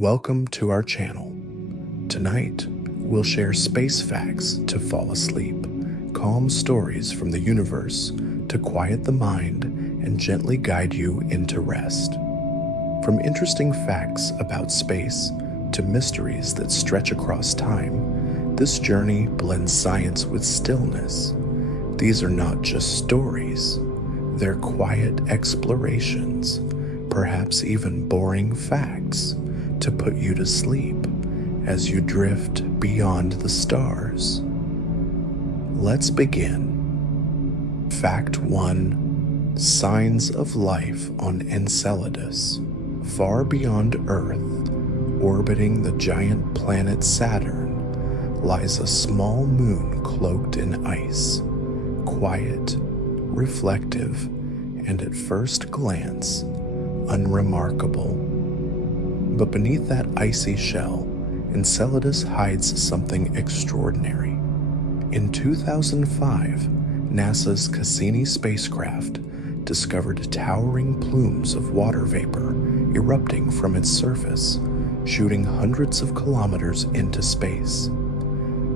Welcome to our channel. Tonight, we'll share space facts to fall asleep, calm stories from the universe to quiet the mind and gently guide you into rest. From interesting facts about space to mysteries that stretch across time, this journey blends science with stillness. These are not just stories, they're quiet explorations, perhaps even boring facts, to put you to sleep as you drift beyond the stars. Let's begin. Fact 1. Signs of life on Enceladus. Far beyond Earth, orbiting the giant planet Saturn, lies a small moon cloaked in ice, quiet, reflective, and at first glance, unremarkable. But beneath that icy shell, Enceladus hides something extraordinary. In 2005, NASA's Cassini spacecraft discovered towering plumes of water vapor erupting from its surface, shooting hundreds of kilometers into space.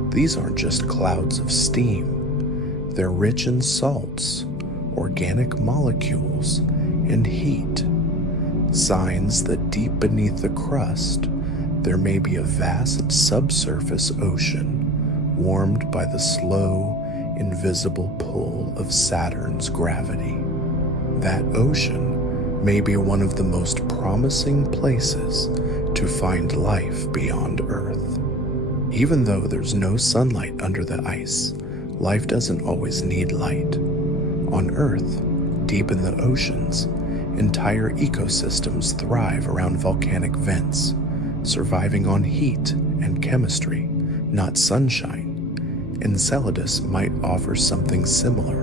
These aren't just clouds of steam, they're rich in salts, organic molecules, and heat. Signs that deep beneath the crust, there may be a vast subsurface ocean warmed by the slow, invisible pull of Saturn's gravity. That ocean may be one of the most promising places to find life beyond Earth. Even though there's no sunlight under the ice, life doesn't always need light. On Earth, deep in the oceans, entire ecosystems thrive around volcanic vents, surviving on heat and chemistry, not sunshine. Enceladus might offer something similar,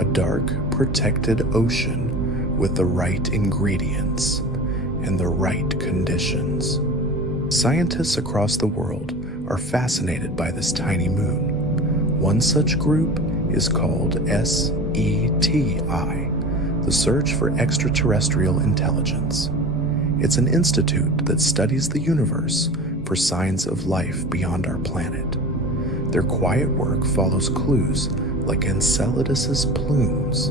a dark, protected ocean with the right ingredients and the right conditions. Scientists across the world are fascinated by this tiny moon. One such group is called SETI, the Search for Extraterrestrial Intelligence. It's an institute that studies the universe for signs of life beyond our planet. Their quiet work follows clues like Enceladus's plumes,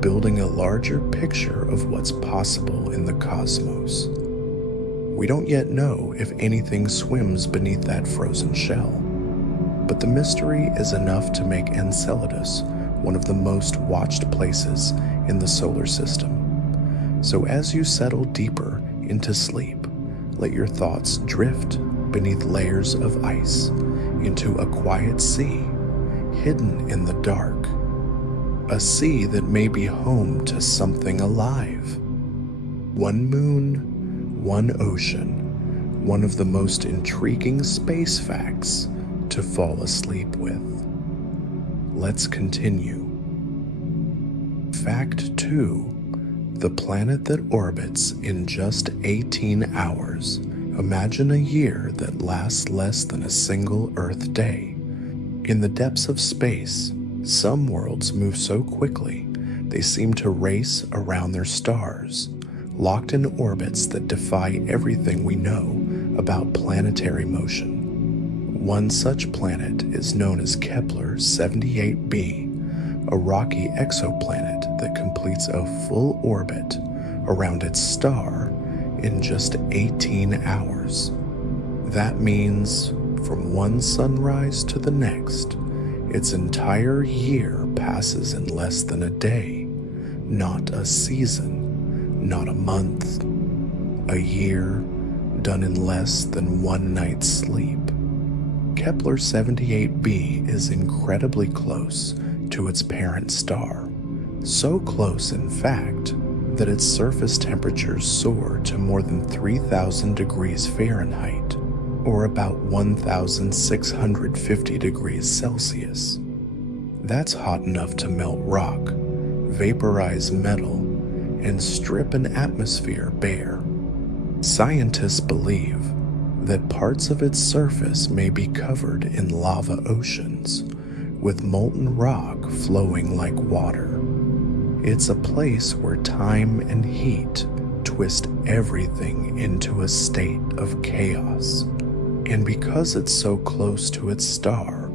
building a larger picture of what's possible in the cosmos. We don't yet know if anything swims beneath that frozen shell, but the mystery is enough to make Enceladus one of the most watched places in the solar system. So as you settle deeper into sleep, let your thoughts drift beneath layers of ice into a quiet sea, hidden in the dark. A sea that may be home to something alive. One moon, one ocean, one of the most intriguing space facts to fall asleep with. Let's continue. Fact 2. The planet that orbits in just 18 hours. Imagine a year that lasts less than a single Earth day. In the depths of space, some worlds move so quickly they seem to race around their stars, locked in orbits that defy everything we know about planetary motion. One such planet is known as Kepler 78b, a rocky exoplanet that completes a full orbit around its star in just 18 hours. That means from one sunrise to the next, its entire year passes in less than a day, not a season, not a month, a year done in less than one night's sleep. Kepler 78b is incredibly close to its parent star, so close in fact that its surface temperatures soar to more than 3,000 degrees Fahrenheit, or about 1,650 degrees Celsius. That's hot enough to melt rock, vaporize metal, and strip an atmosphere bare. Scientists believe that parts of its surface may be covered in lava oceans, with molten rock flowing like water. It's a place where time and heat twist everything into a state of chaos. And because it's so close to its star,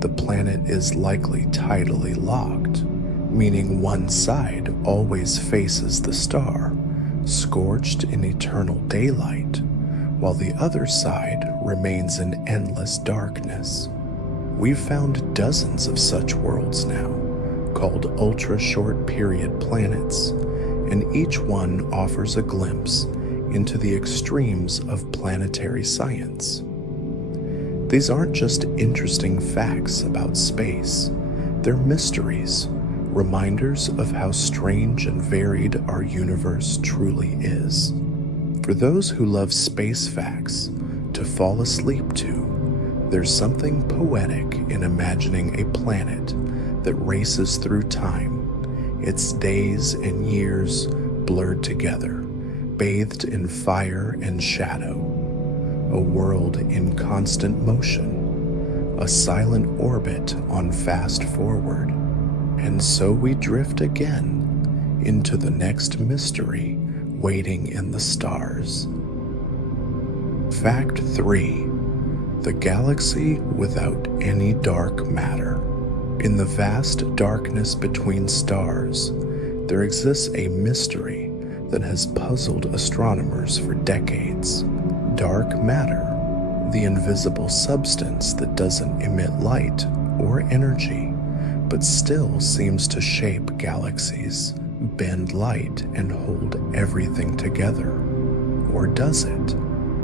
the planet is likely tidally locked, meaning one side always faces the star, scorched in eternal daylight, while the other side remains in endless darkness. We've found dozens of such worlds now, called ultra-short period planets, and each one offers a glimpse into the extremes of planetary science. These aren't just interesting facts about space, they're mysteries, reminders of how strange and varied our universe truly is. For those who love space facts to fall asleep to, there's something poetic in imagining a planet that races through time, its days and years blurred together, bathed in fire and shadow, a world in constant motion, a silent orbit on fast forward. And so we drift again into the next mystery waiting in the stars. Fact 3. The galaxy without any dark matter. In the vast darkness between stars, there exists a mystery that has puzzled astronomers for decades. Dark matter, the invisible substance that doesn't emit light or energy, but still seems to shape galaxies, bend light, and hold everything together. Or does it?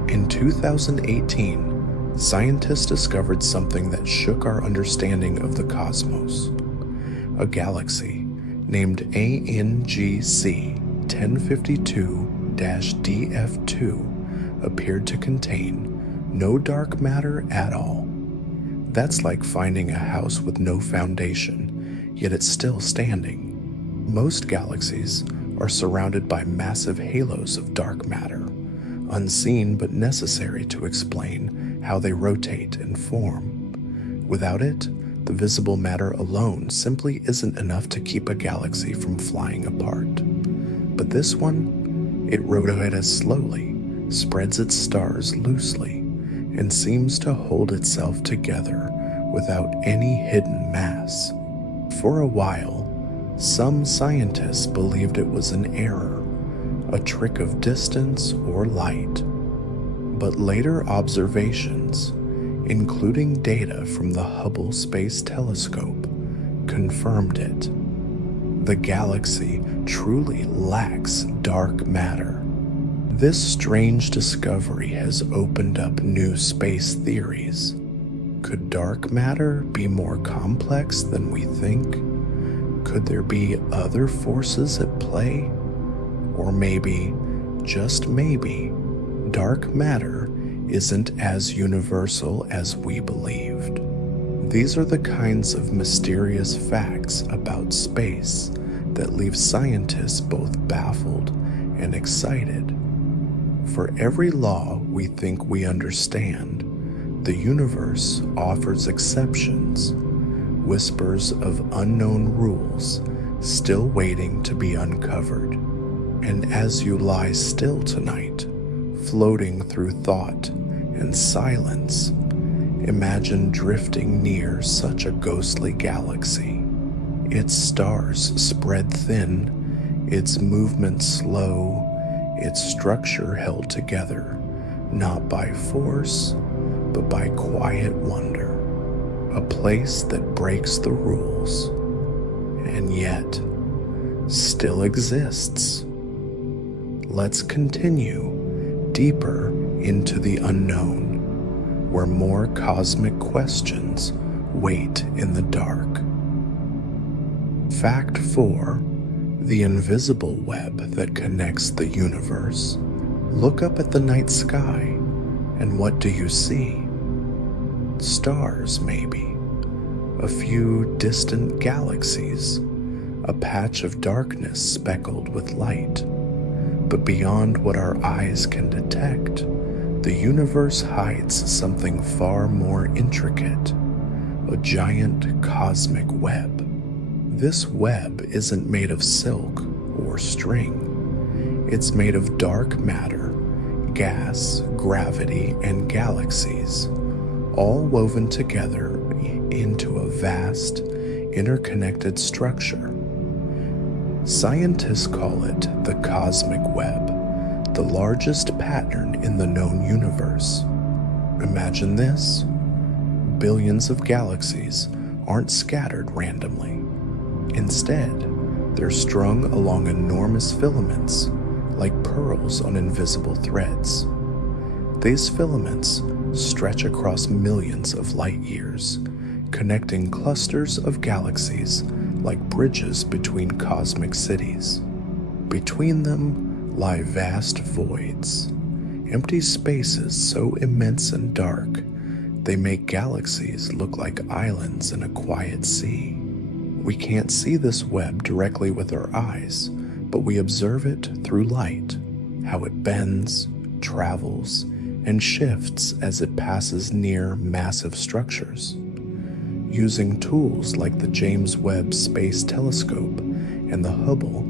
In 2018, scientists discovered something that shook our understanding of the cosmos. A galaxy named ANGC 1052-DF2 appeared to contain no dark matter at all. That's like finding a house with no foundation, yet it's still standing. Most galaxies are surrounded by massive halos of dark matter, unseen but necessary to explain how they rotate and form. Without it, the visible matter alone simply isn't enough to keep a galaxy from flying apart. But this one, it rotates slowly, spreads its stars loosely, and seems to hold itself together without any hidden mass. For a while, some scientists believed it was an error, a trick of distance or light. But later observations, including data from the Hubble Space Telescope, confirmed it. The galaxy truly lacks dark matter. This strange discovery has opened up new space theories. Could dark matter be more complex than we think? Could there be other forces at play? Or maybe, just maybe, dark matter isn't as universal as we believed. These are the kinds of mysterious facts about space that leave scientists both baffled and excited. For every law we think we understand, the universe offers exceptions, whispers of unknown rules still waiting to be uncovered. And as you lie still tonight, floating through thought and silence, imagine drifting near such a ghostly galaxy. Its stars spread thin, its movement slow, its structure held together, not by force, but by quiet wonder. A place that breaks the rules, and yet still exists. Let's continue deeper into the unknown, where more cosmic questions wait in the dark. Fact 4. The invisible web that connects the universe. Look up at the night sky, and what do you see? Stars, maybe. A few distant galaxies. A patch of darkness speckled with light. But beyond what our eyes can detect, the universe hides something far more intricate, a giant cosmic web. This web isn't made of silk or string. It's made of dark matter, gas, gravity, and galaxies, all woven together into a vast, interconnected structure. Scientists call it the cosmic web, the largest pattern in the known universe. Imagine this: billions of galaxies aren't scattered randomly. Instead, they're strung along enormous filaments, like pearls on invisible threads. These filaments stretch across millions of light years, connecting clusters of galaxies like bridges between cosmic cities. Between them lie vast voids, empty spaces so immense and dark they make galaxies look like islands in a quiet sea. We can't see this web directly with our eyes, but we observe it through light, how it bends, travels, and shifts as it passes near massive structures. Using tools like the James Webb Space Telescope and the Hubble,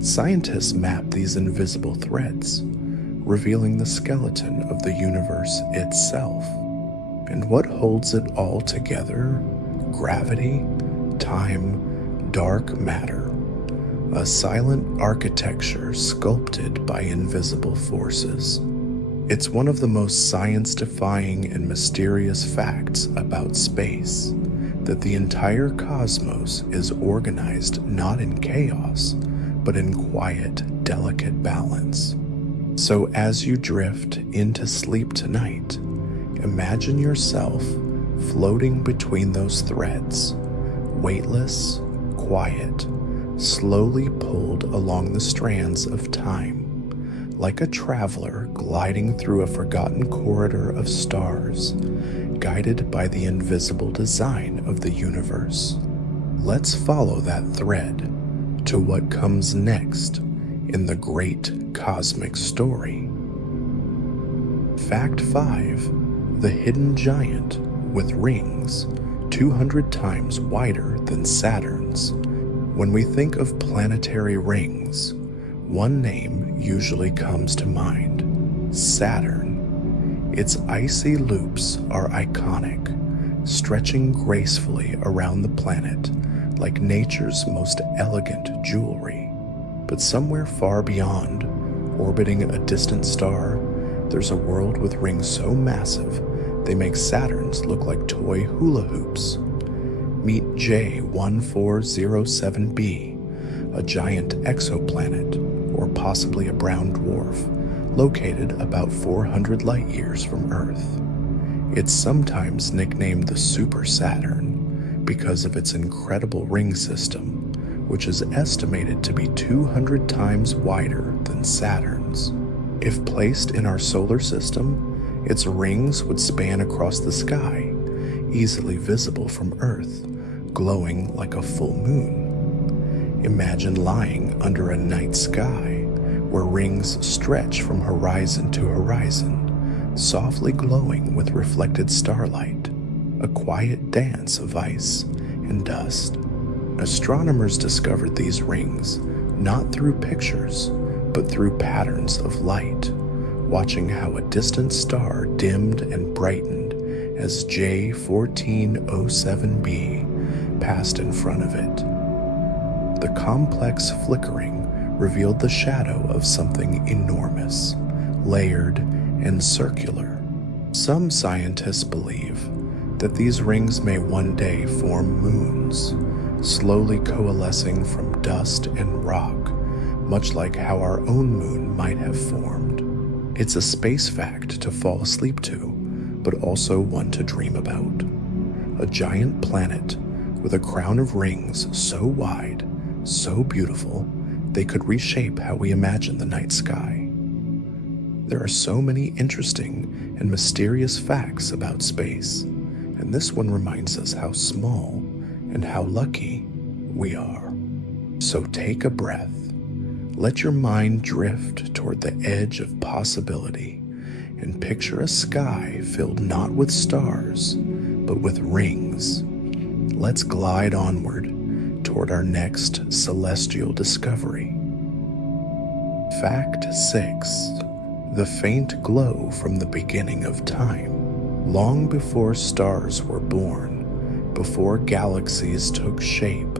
scientists map these invisible threads, revealing the skeleton of the universe itself. And what holds it all together? Gravity, time, dark matter, a silent architecture sculpted by invisible forces. It's one of the most science-defying and mysterious facts about space, that the entire cosmos is organized not in chaos, but in quiet, delicate balance. So as you drift into sleep tonight, imagine yourself floating between those threads, weightless, quiet, slowly pulled along the strands of time, like a traveler gliding through a forgotten corridor of stars, guided by the invisible design of the universe. Let's follow that thread to what comes next in the great cosmic story. Fact 5: the hidden giant with rings 200 times wider than Saturn's. When we think of planetary rings, one name usually comes to mind: Saturn. Its icy loops are iconic, stretching gracefully around the planet like nature's most elegant jewelry. But somewhere far beyond, orbiting a distant star, there's a world with rings so massive they make Saturns look like toy hula hoops. Meet J1407b, a giant exoplanet, or possibly a brown dwarf, located about 400 light years from Earth. It's sometimes nicknamed the Super Saturn because of its incredible ring system, which is estimated to be 200 times wider than Saturn's. If placed in our solar system, its rings would span across the sky, easily visible from Earth, glowing like a full moon. Imagine lying under a night sky where rings stretch from horizon to horizon, softly glowing with reflected starlight, a quiet dance of ice and dust. Astronomers discovered these rings not through pictures, but through patterns of light, watching how a distant star dimmed and brightened as J1407b passed in front of it. The complex flickering revealed the shadow of something enormous, layered and circular. Some scientists believe that these rings may one day form moons, slowly coalescing from dust and rock, much like how our own moon might have formed. It's a space fact to fall asleep to, but also one to dream about. A giant planet with a crown of rings so wide, so beautiful, they could reshape how we imagine the night sky. There are so many interesting and mysterious facts about space, and this one reminds us how small and how lucky we are. So take a breath, let your mind drift toward the edge of possibility, and picture a sky filled not with stars, but with rings. Let's glide onward toward our next celestial discovery. Fact 6. The faint glow from the beginning of time. Long before stars were born, before galaxies took shape,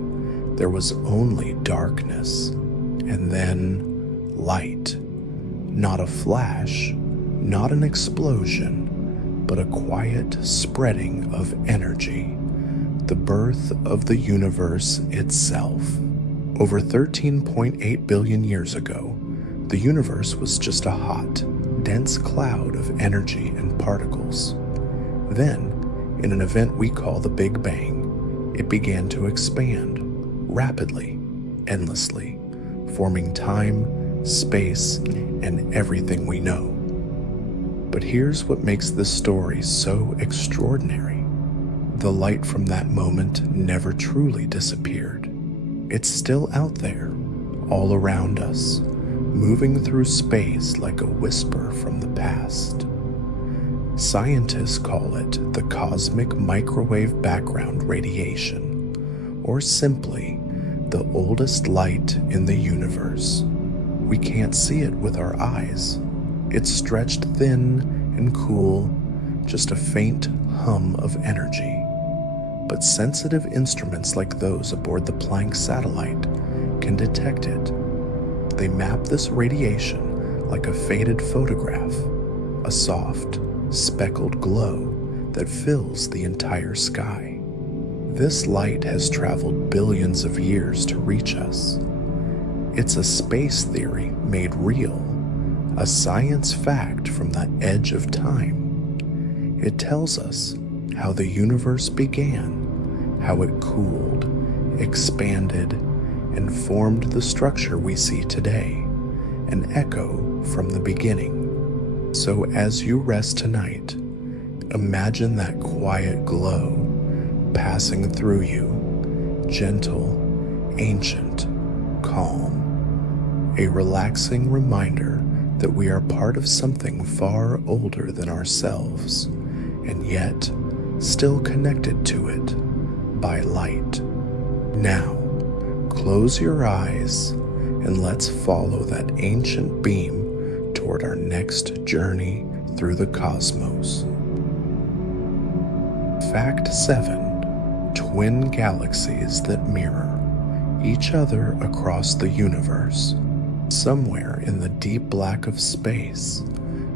there was only darkness, and then light. Not a flash, not an explosion, but a quiet spreading of energy, the birth of the universe itself. Over 13.8 billion years ago, the universe was just a hot, dense cloud of energy and particles. Then, in an event we call the Big Bang, it began to expand, rapidly, endlessly, forming time, space, and everything we know. But here's what makes this story so extraordinary. The light from that moment never truly disappeared. It's still out there, all around us, moving through space like a whisper from the past. Scientists call it the cosmic microwave background radiation, or simply the oldest light in the universe. We can't see it with our eyes. It's stretched thin and cool, just a faint hum of energy. But sensitive instruments like those aboard the Planck satellite can detect it. They map this radiation like a faded photograph, a soft, speckled glow that fills the entire sky. This light has traveled billions of years to reach us. It's a space theory made real, a science fact from the edge of time. It tells us how the universe began, how it cooled, expanded, and formed the structure we see today, an echo from the beginning. So as you rest tonight, imagine that quiet glow passing through you, gentle, ancient, calm, a relaxing reminder that we are part of something far older than ourselves, and yet still connected to it by light. Now, close your eyes and let's follow that ancient beam toward our next journey through the cosmos. Fact 7. Twin galaxies that mirror each other across the universe. Somewhere in the deep black of space,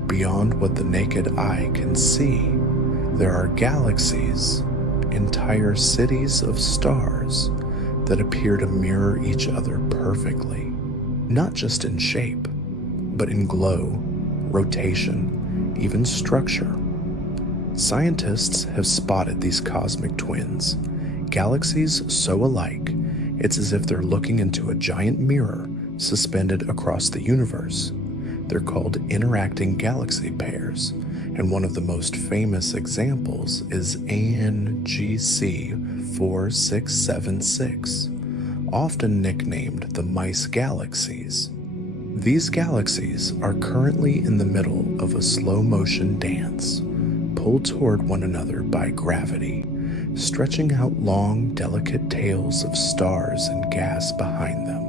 beyond what the naked eye can see, there are galaxies, entire cities of stars that appear to mirror each other perfectly, not just in shape, but in glow, rotation, even structure. Scientists have spotted these cosmic twins, galaxies so alike, it's as if they're looking into a giant mirror suspended across the universe. They're called interacting galaxy pairs, and one of the most famous examples is ANGC 4676, often nicknamed the Mice Galaxies. These galaxies are currently in the middle of a slow-motion dance, pulled toward one another by gravity, stretching out long, delicate tails of stars and gas behind them.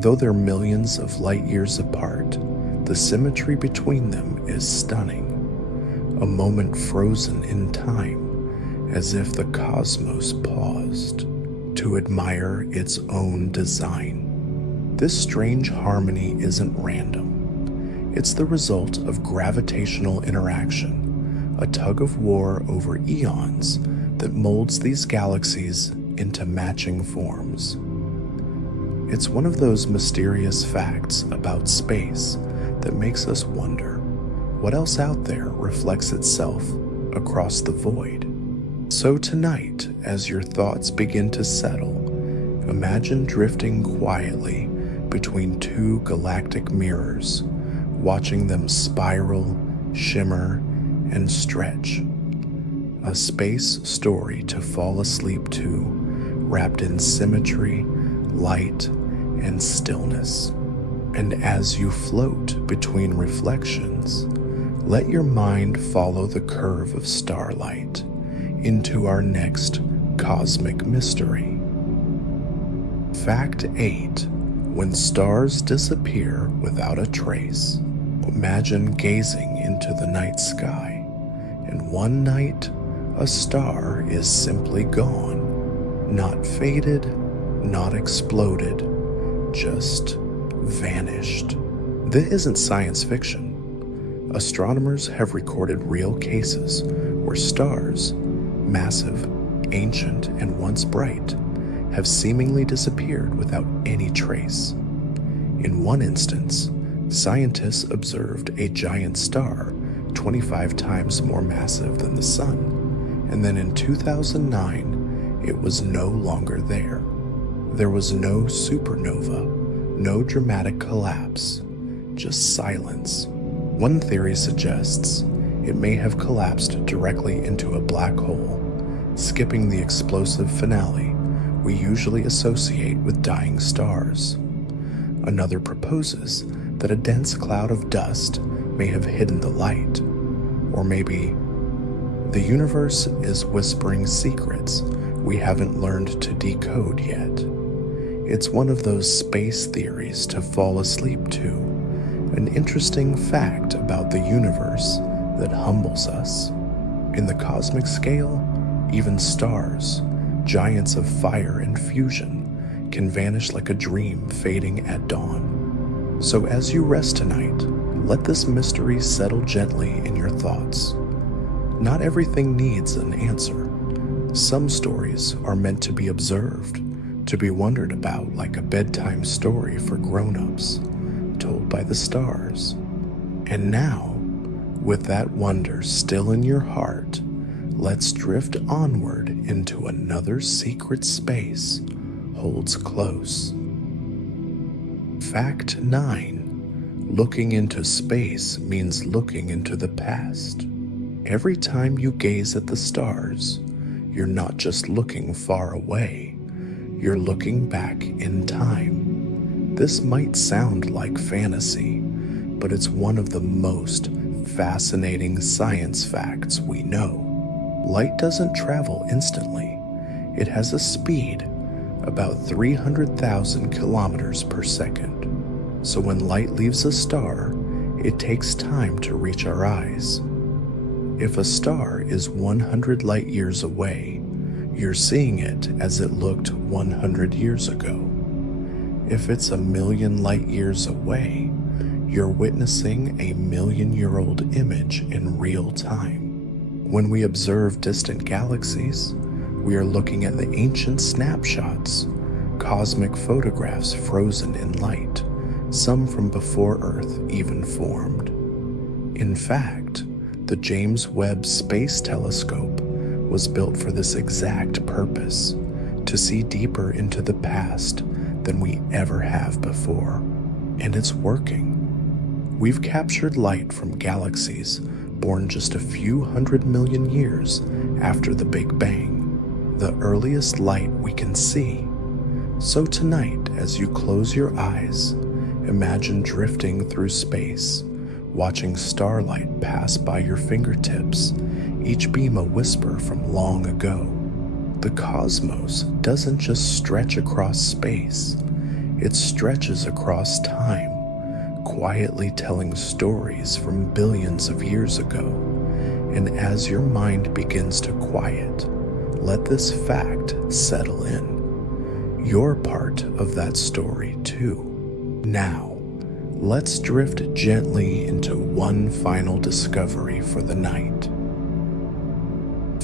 Though they're millions of light years apart, the symmetry between them is stunning, a moment frozen in time, as if the cosmos paused to admire its own design. This strange harmony isn't random. It's the result of gravitational interaction, a tug of war over eons that molds these galaxies into matching forms. It's one of those mysterious facts about space that makes us wonder what else out there reflects itself across the void. So tonight, as your thoughts begin to settle, imagine drifting quietly between two galactic mirrors, watching them spiral, shimmer, and stretch. A space story to fall asleep to, wrapped in symmetry, light, and stillness. And as you float between reflections, let your mind follow the curve of starlight into our next cosmic mystery. Fact 8. When stars disappear without a trace, imagine gazing into the night sky, and one night, a star is simply gone. Not faded, not exploded, just vanished. This isn't science fiction. Astronomers have recorded real cases where stars, massive, ancient, and once bright, have seemingly disappeared without any trace. In one instance, scientists observed a giant star 25 times more massive than the Sun, and then in 2009, it was no longer there. There was no supernova, no dramatic collapse, just silence. One theory suggests it may have collapsed directly into a black hole, skipping the explosive finale we usually associate with dying stars. Another proposes that a dense cloud of dust may have hidden the light, or maybe the universe is whispering secrets we haven't learned to decode yet. It's one of those space theories to fall asleep to, an interesting fact about the universe that humbles us. In the cosmic scale, even stars, giants of fire and fusion, can vanish like a dream fading at dawn. So as you rest tonight, let this mystery settle gently in your thoughts. Not everything needs an answer. Some stories are meant to be observed, to be wondered about like a bedtime story for grown-ups, told by the stars. And now, with that wonder still in your heart, let's drift onward into another secret space holds close. Fact 9. Looking into space means looking into the past. Every time you gaze at the stars, you're not just looking far away, you're looking back in time. This might sound like fantasy, but it's one of the most fascinating science facts we know. Light doesn't travel instantly. It has a speed about 300,000 kilometers per second. So when light leaves a star, it takes time to reach our eyes. If a star is 100 light years away, you're seeing it as it looked 100 years ago. If it's 1,000,000 light years away, you're witnessing a 1,000,000-year-old image in real time. When we observe distant galaxies, we are looking at the ancient snapshots, cosmic photographs frozen in light, some from before Earth even formed. In fact, the James Webb Space Telescope was built for this exact purpose, to see deeper into the past than we ever have before. And it's working. We've captured light from galaxies born just a few 100 million years after the Big Bang, the earliest light we can see. So tonight, as you close your eyes, imagine drifting through space, watching starlight pass by your fingertips, each beam a whisper from long ago. The cosmos doesn't just stretch across space, it stretches across time, quietly telling stories from billions of years ago. And as your mind begins to quiet, let this fact settle in. You're part of that story too. Now, let's drift gently into one final discovery for the night.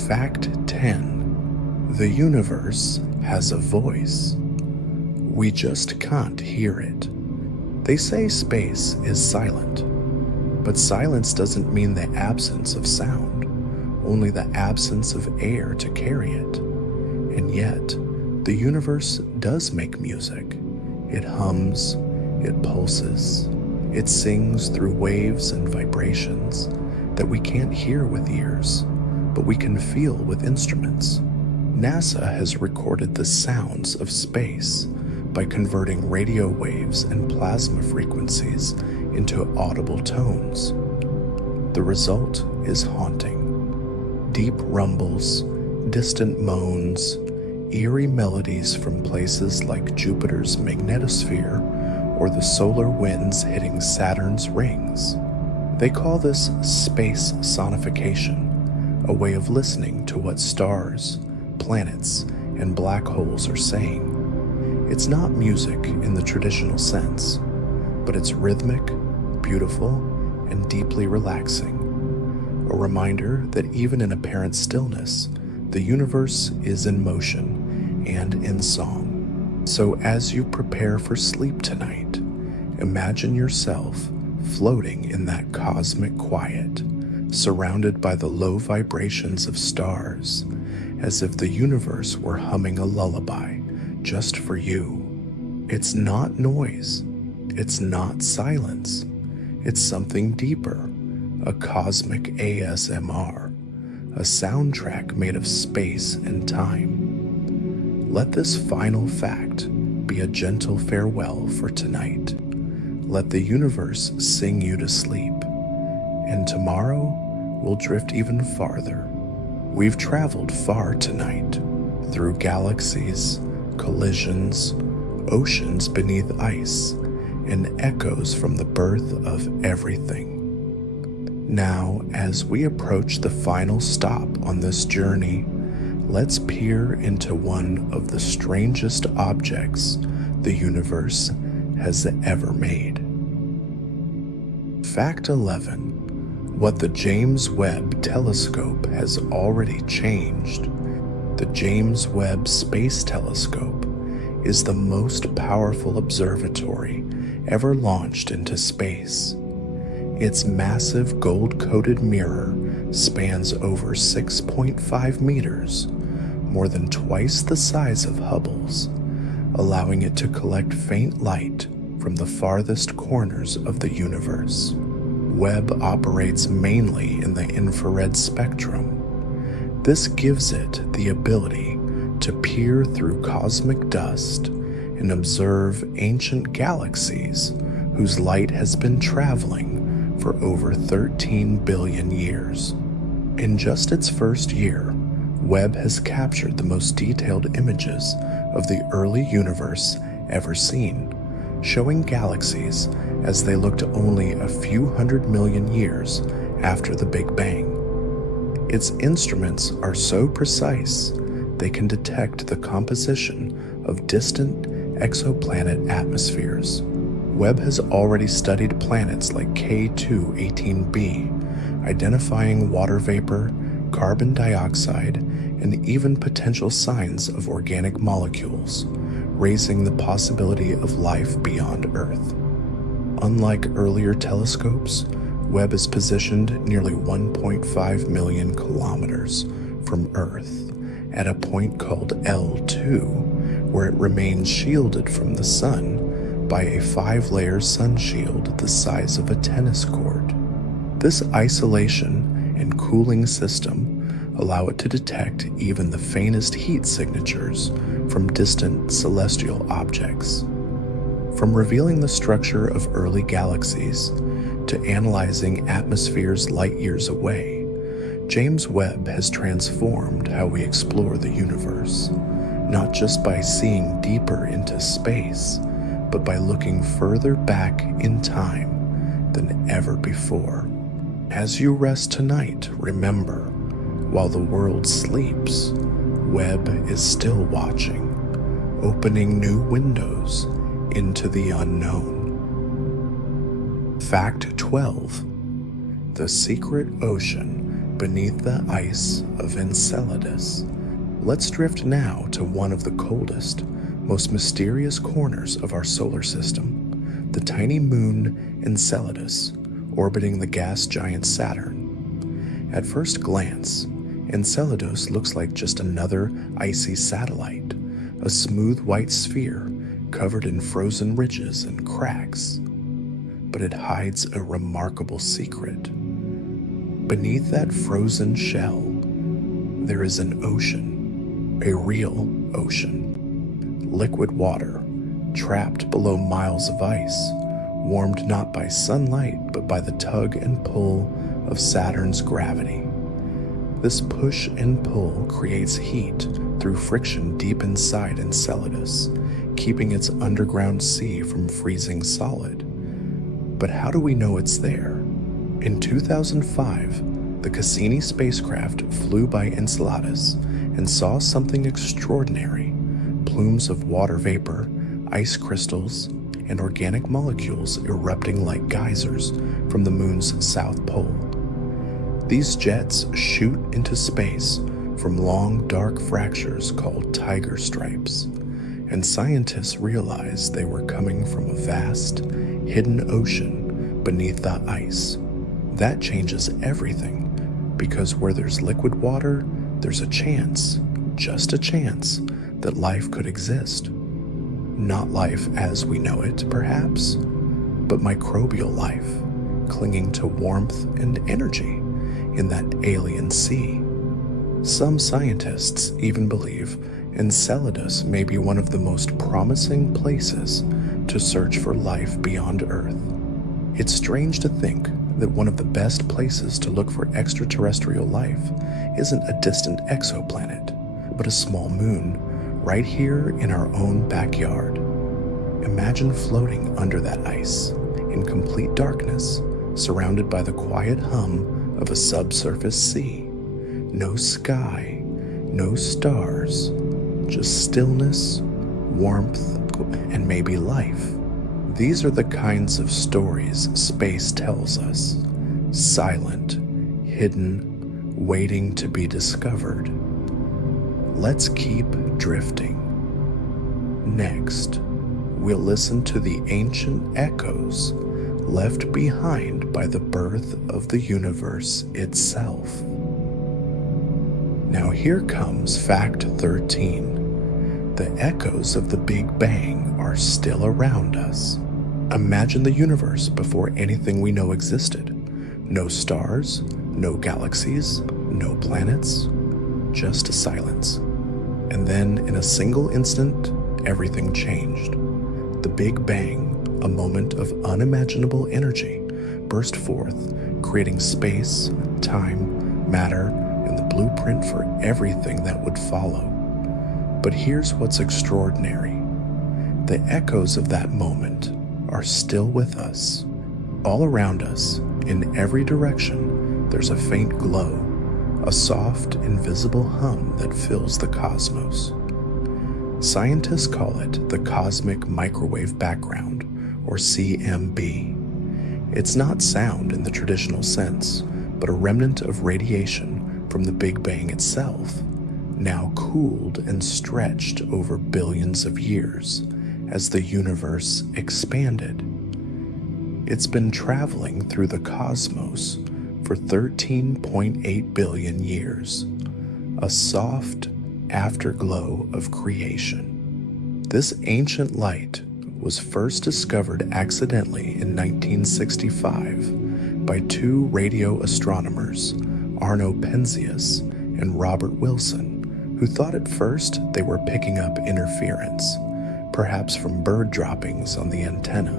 Fact 10. The universe has a voice. We just can't hear it. They say space is silent, but silence doesn't mean the absence of sound, only the absence of air to carry it. And yet, the universe does make music. It hums, it pulses, it sings through waves and vibrations that we can't hear with ears, but we can feel with instruments. NASA has recorded the sounds of space by converting radio waves and plasma frequencies into audible tones. The result is haunting. Deep rumbles, distant moans, eerie melodies from places like Jupiter's magnetosphere or the solar winds hitting Saturn's rings. They call this space sonification, a way of listening to what stars, planets, and black holes are saying. It's not music in the traditional sense, but it's rhythmic, beautiful, and deeply relaxing. A reminder that even in apparent stillness, the universe is in motion and in song. So as you prepare for sleep tonight, imagine yourself floating in that cosmic quiet, surrounded by the low vibrations of stars, as if the universe were humming a lullaby just for you. It's not noise, it's not silence, it's something deeper, a cosmic ASMR, a soundtrack made of space and time. Let this final fact be a gentle farewell for tonight. Let the universe sing you to sleep, and tomorrow we'll drift even farther. We've traveled far tonight, through galaxies, collisions, oceans beneath ice, and echoes from the birth of everything. Now, as we approach the final stop on this journey, let's peer into one of the strangest objects the universe has ever made. Fact 11. What the James Webb Telescope has already changed. The James Webb Space Telescope is the most powerful observatory ever launched into space. Its massive gold-coated mirror spans over 6.5 meters, more than twice the size of Hubble's, allowing it to collect faint light from the farthest corners of the universe. Webb operates mainly in the infrared spectrum. This gives it the ability to peer through cosmic dust and observe ancient galaxies whose light has been traveling for over 13 billion years. In just its first year, Webb has captured the most detailed images of the early universe ever seen, showing galaxies as they looked only a few 100 million years after the Big Bang. Its instruments are so precise they can detect the composition of distant exoplanet atmospheres. Webb has already studied planets like K2-18b, identifying water vapor, carbon dioxide, and even potential signs of organic molecules, raising the possibility of life beyond Earth. Unlike earlier telescopes, Webb is positioned nearly 1.5 million kilometers from Earth at a point called L2, where it remains shielded from the sun by a 5-layer sun shield the size of a tennis court. This isolation and cooling system allow it to detect even the faintest heat signatures from distant celestial objects. From revealing the structure of early galaxies to analyzing atmospheres light years away, James Webb has transformed how we explore the universe, not just by seeing deeper into space, but by looking further back in time than ever before. As you rest tonight, remember, while the world sleeps, Webb is still watching, opening new windows into the unknown. Fact 12. The secret ocean beneath the ice of Enceladus. Let's drift now to one of the coldest, most mysterious corners of our solar system, the tiny moon Enceladus, orbiting the gas giant Saturn. At first glance, Enceladus looks like just another icy satellite, a smooth white sphere covered in frozen ridges and cracks. But it hides a remarkable secret. Beneath that frozen shell, there is an ocean, a real ocean. Liquid water, trapped below miles of ice, warmed not by sunlight but by the tug and pull of Saturn's gravity. This push and pull creates heat through friction deep inside Enceladus, keeping its underground sea from freezing solid. But how do we know it's there? In 2005, the Cassini spacecraft flew by Enceladus and saw something extraordinary: plumes of water vapor, ice crystals, and organic molecules erupting like geysers from the moon's south pole. These jets shoot into space from long, dark fractures called tiger stripes, and scientists realized they were coming from a vast, hidden ocean beneath the ice. That changes everything, because where there's liquid water, there's a chance, just a chance, that life could exist. Not life as we know it, perhaps, but microbial life, clinging to warmth and energy in that alien sea. Some scientists even believe Enceladus may be one of the most promising places to search for life beyond Earth. It's strange to think that one of the best places to look for extraterrestrial life isn't a distant exoplanet, but a small moon right here in our own backyard. Imagine floating under that ice, in complete darkness, surrounded by the quiet hum of a subsurface sea. No sky, no stars, just stillness, warmth, and maybe life. These are the kinds of stories space tells us: silent, hidden, waiting to be discovered. Let's keep drifting. Next, we'll listen to the ancient echoes left behind by the birth of the universe itself. Now here comes fact 13. The echoes of the Big Bang are still around us. Imagine the universe before anything we know existed. No stars, no galaxies, no planets, just silence. And then in a single instant, everything changed. The Big Bang, a moment of unimaginable energy, burst forth, creating space, time, matter, and the blueprint for everything that would follow. But here's what's extraordinary. The echoes of that moment are still with us. All around us, in every direction, there's a faint glow, a soft, invisible hum that fills the cosmos. Scientists call it the cosmic microwave background, or CMB. It's not sound in the traditional sense, but a remnant of radiation from the Big Bang itself, now cooled and stretched over billions of years as the universe expanded. It's been traveling through the cosmos for 13.8 billion years, a soft afterglow of creation. This ancient light was first discovered accidentally in 1965 by two radio astronomers, Arno Penzias and Robert Wilson, who thought at first they were picking up interference, perhaps from bird droppings on the antenna.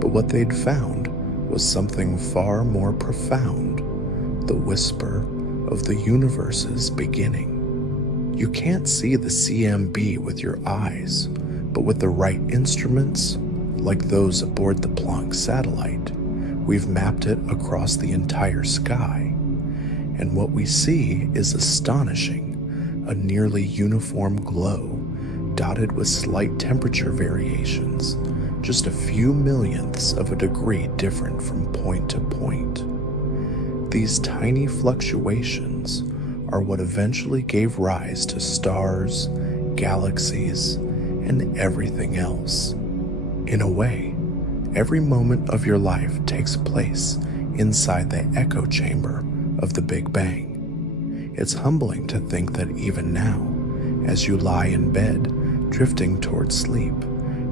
But what they'd found was something far more profound: the whisper of the universe's beginning. You can't see the CMB with your eyes, but with the right instruments, like those aboard the Planck satellite, we've mapped it across the entire sky. And what we see is astonishing: a nearly uniform glow, dotted with slight temperature variations, just a few millionths of a degree different from point to point. These tiny fluctuations are what eventually gave rise to stars, galaxies, and everything else. In a way, every moment of your life takes place inside the echo chamber of the Big Bang. It's humbling to think that even now, as you lie in bed, drifting toward sleep,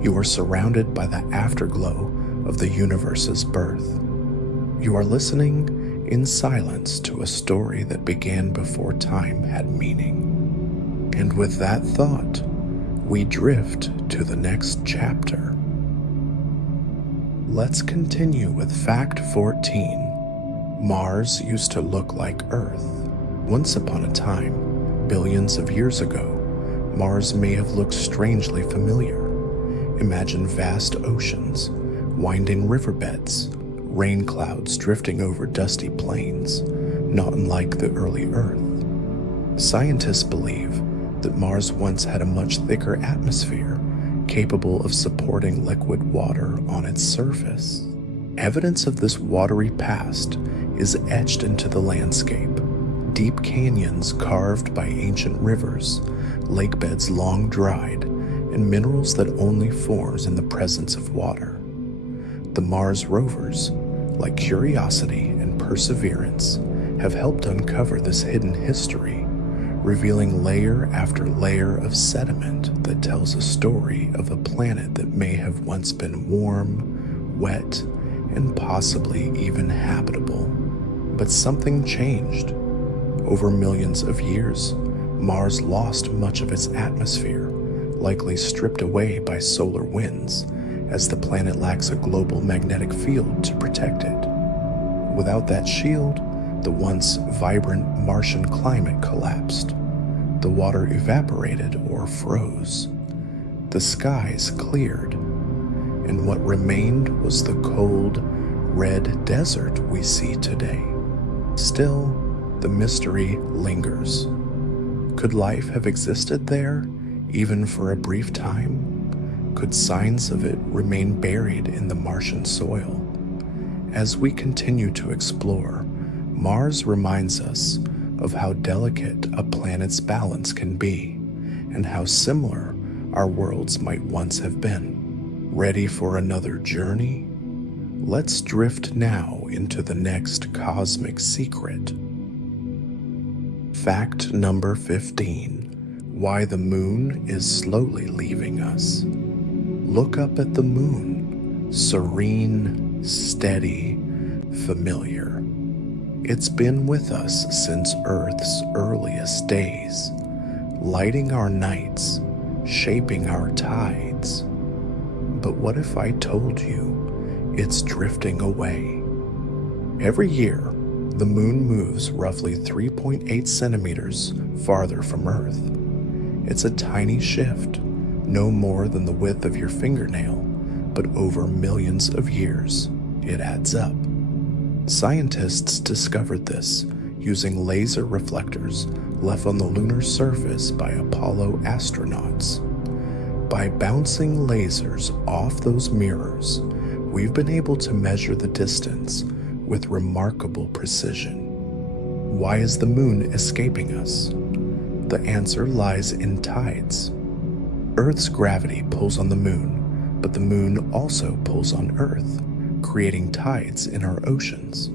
you are surrounded by the afterglow of the universe's birth. You are listening in silence to a story that began before time had meaning. And with that thought, we drift to the next chapter. Let's continue with fact 14. Mars used to look like Earth. Once upon a time, billions of years ago, Mars may have looked strangely familiar. Imagine vast oceans, winding riverbeds, rain clouds drifting over dusty plains, not unlike the early Earth. Scientists believe that Mars once had a much thicker atmosphere, capable of supporting liquid water on its surface. Evidence of this watery past is etched into the landscape. Deep canyons carved by ancient rivers, lake beds long dried, and minerals that only forms in the presence of water. The Mars rovers, like Curiosity and Perseverance, have helped uncover this hidden history, revealing layer after layer of sediment that tells a story of a planet that may have once been warm, wet, and possibly even habitable. But something changed. Over millions of years, Mars lost much of its atmosphere, likely stripped away by solar winds, as the planet lacks a global magnetic field to protect it. Without that shield, the once vibrant Martian climate collapsed. The water evaporated or froze. The skies cleared, and what remained was the cold, red desert we see today. Still, the mystery lingers. Could life have existed there, even for a brief time? Could signs of it remain buried in the Martian soil? As we continue to explore, Mars reminds us of how delicate a planet's balance can be, and how similar our worlds might once have been. Ready for another journey? Let's drift now into the next cosmic secret. Fact number 15. Why the moon is slowly leaving us. Look up at the moon. Serene, steady, familiar. It's been with us since Earth's earliest days, lighting our nights, shaping our tides. But what if I told you it's drifting away? Every year, the moon moves roughly 3.8 centimeters farther from Earth. It's a tiny shift, no more than the width of your fingernail, but over millions of years, it adds up. Scientists discovered this using laser reflectors left on the lunar surface by Apollo astronauts. By bouncing lasers off those mirrors, we've been able to measure the distance with remarkable precision. Why is the moon escaping us? The answer lies in tides. Earth's gravity pulls on the moon, but the moon also pulls on Earth, creating tides in our oceans.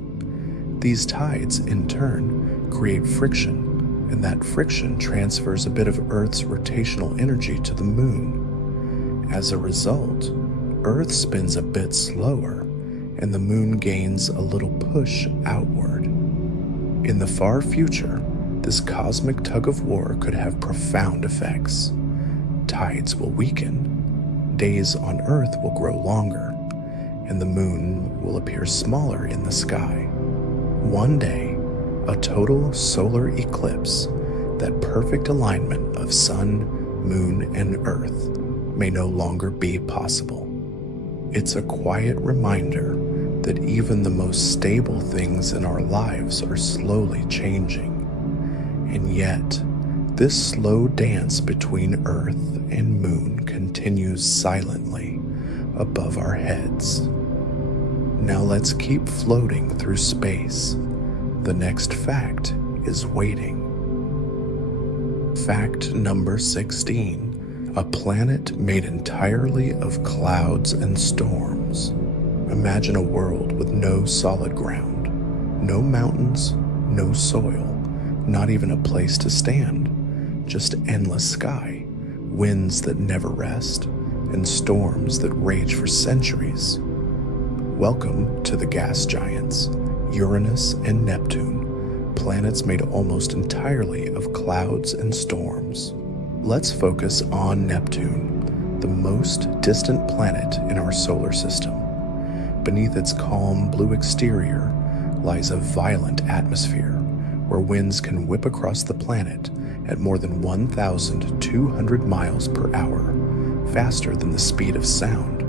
These tides, in turn, create friction, and that friction transfers a bit of Earth's rotational energy to the moon. As a result, Earth spins a bit slower, and the moon gains a little push outward. In the far future, this cosmic tug-of-war could have profound effects. Tides will weaken, days on Earth will grow longer, and the moon will appear smaller in the sky. One day, a total solar eclipse, that perfect alignment of sun, moon, and Earth, may no longer be possible. It's a quiet reminder that even the most stable things in our lives are slowly changing. And yet, this slow dance between Earth and moon continues silently above our heads. Now let's keep floating through space. The next fact is waiting. Fact number 16. A planet made entirely of clouds and storms. Imagine a world with no solid ground, no mountains, no soil, not even a place to stand, just endless sky, winds that never rest, and storms that rage for centuries. Welcome to the gas giants, Uranus and Neptune, planets made almost entirely of clouds and storms. Let's focus on Neptune, the most distant planet in our solar system. Beneath its calm blue exterior lies a violent atmosphere where winds can whip across the planet at more than 1,200 miles per hour, faster than the speed of sound.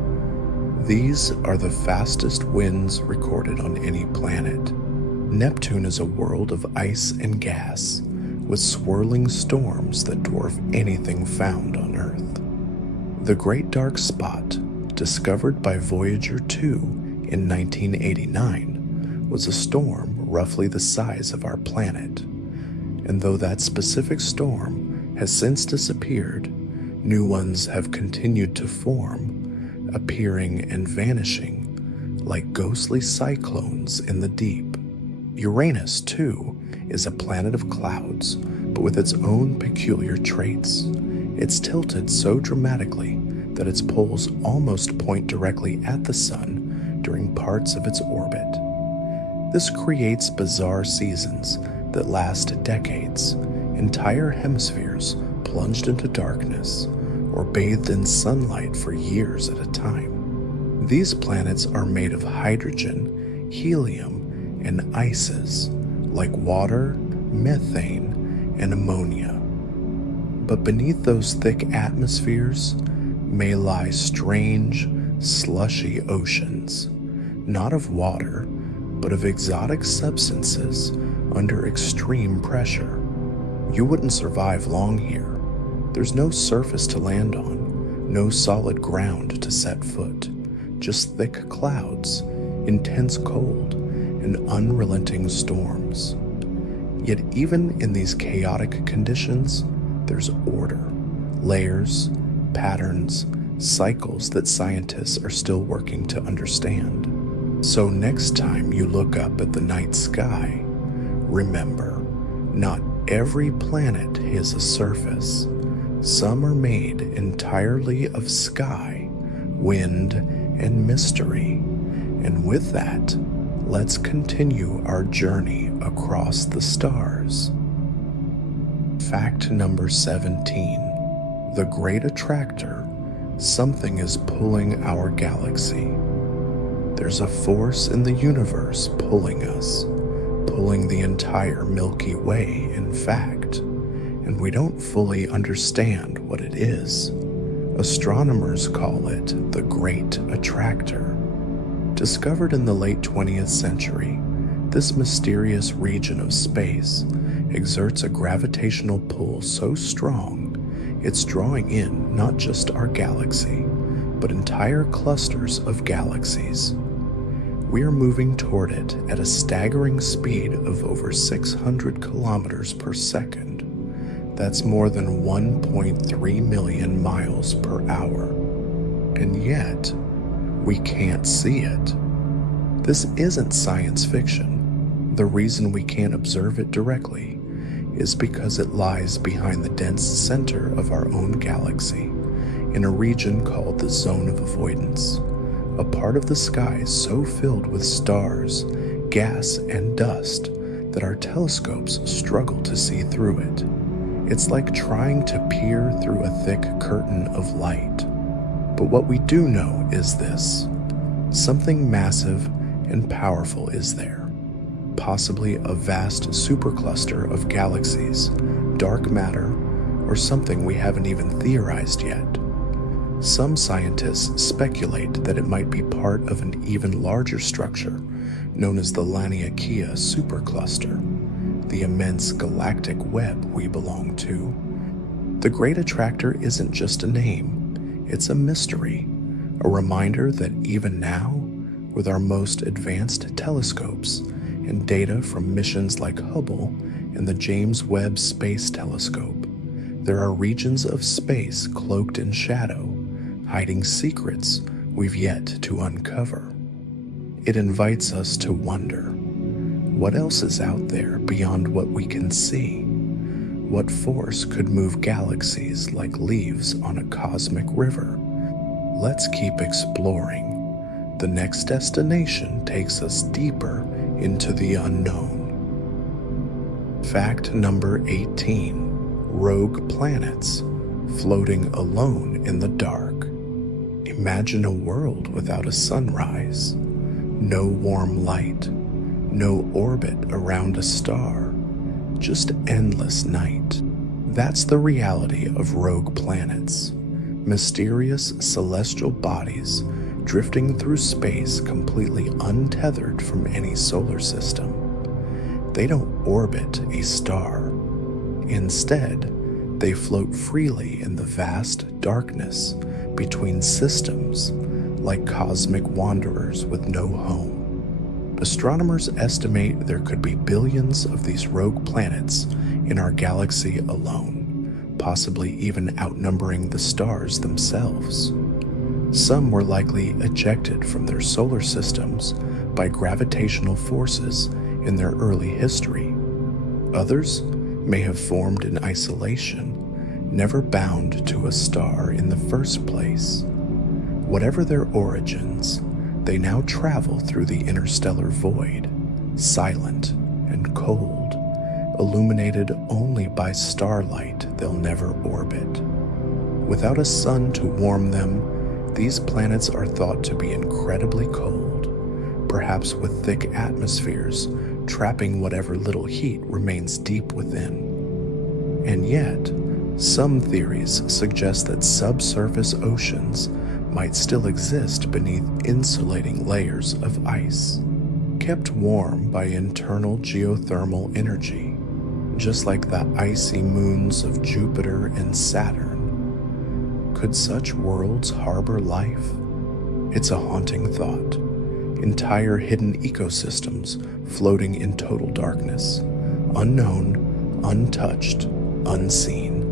These are the fastest winds recorded on any planet. Neptune is a world of ice and gas, with swirling storms that dwarf anything found on Earth. The Great Dark Spot, discovered by Voyager 2 in 1989, was a storm roughly the size of our planet. And though that specific storm has since disappeared, new ones have continued to form, appearing and vanishing like ghostly cyclones in the deep. Uranus, too, is a planet of clouds, but with its own peculiar traits. It's tilted so dramatically that its poles almost point directly at the sun during parts of its orbit. This creates bizarre seasons that last decades, entire hemispheres plunged into darkness or bathed in sunlight for years at a time. These planets are made of hydrogen, helium, and ices like water, methane, and ammonia. But beneath those thick atmospheres may lie strange, slushy oceans, not of water, but of exotic substances under extreme pressure. You wouldn't survive long here. There's no surface to land on, no solid ground to set foot, just thick clouds, intense cold, and unrelenting storms. Yet even in these chaotic conditions, there's order, layers, patterns, cycles that scientists are still working to understand. So next time you look up at the night sky, remember, not every planet has a surface. Some are made entirely of sky, wind, and mystery. And with that, let's continue our journey across the stars. Fact number 17. The Great Attractor. Something is pulling our galaxy. There's a force in the universe pulling us, pulling the entire Milky Way, in fact, and we don't fully understand what it is. Astronomers call it the Great Attractor. Discovered in the late 20th century, this mysterious region of space exerts a gravitational pull so strong it's drawing in not just our galaxy, but entire clusters of galaxies. We are moving toward it at a staggering speed of over 600 kilometers per second. That's more than 1.3 million miles per hour. And yet, we can't see it. This isn't science fiction. The reason we can't observe it directly is because it lies behind the dense center of our own galaxy, in a region called the zone of avoidance, a part of the sky so filled with stars, gas, and dust that our telescopes struggle to see through it. It's like trying to peer through a thick curtain of light. But what we do know is this: something massive and powerful is there, possibly a vast supercluster of galaxies, dark matter, or something we haven't even theorized yet. Some scientists speculate that it might be part of an even larger structure known as the Laniakea supercluster, the immense galactic web we belong to. The Great Attractor isn't just a name, it's a mystery, a reminder that even now, with our most advanced telescopes and data from missions like Hubble and the James Webb Space Telescope, there are regions of space cloaked in shadow, hiding secrets we've yet to uncover. It invites us to wonder, what else is out there beyond what we can see? What force could move galaxies like leaves on a cosmic river? Let's keep exploring. The next destination takes us deeper into the unknown. Fact number 18. Rogue planets floating alone in the dark. Imagine a world without a sunrise, no warm light, no orbit around a star, just endless night. That's the reality of rogue planets. Mysterious celestial bodies drifting through space completely untethered from any solar system. They don't orbit a star. Instead, they float freely in the vast darkness between systems like cosmic wanderers with no home. Astronomers estimate there could be billions of these rogue planets in our galaxy alone, possibly even outnumbering the stars themselves. Some were likely ejected from their solar systems by gravitational forces in their early history. Others may have formed in isolation, never bound to a star in the first place. Whatever their origins, they now travel through the interstellar void, silent and cold, illuminated only by starlight they'll never orbit. Without a sun to warm them, these planets are thought to be incredibly cold, perhaps with thick atmospheres trapping whatever little heat remains deep within. And yet, some theories suggest that subsurface oceans might still exist beneath insulating layers of ice, kept warm by internal geothermal energy, just like the icy moons of Jupiter and Saturn. Could such worlds harbor life? It's a haunting thought. Entire hidden ecosystems floating in total darkness, unknown, untouched, unseen.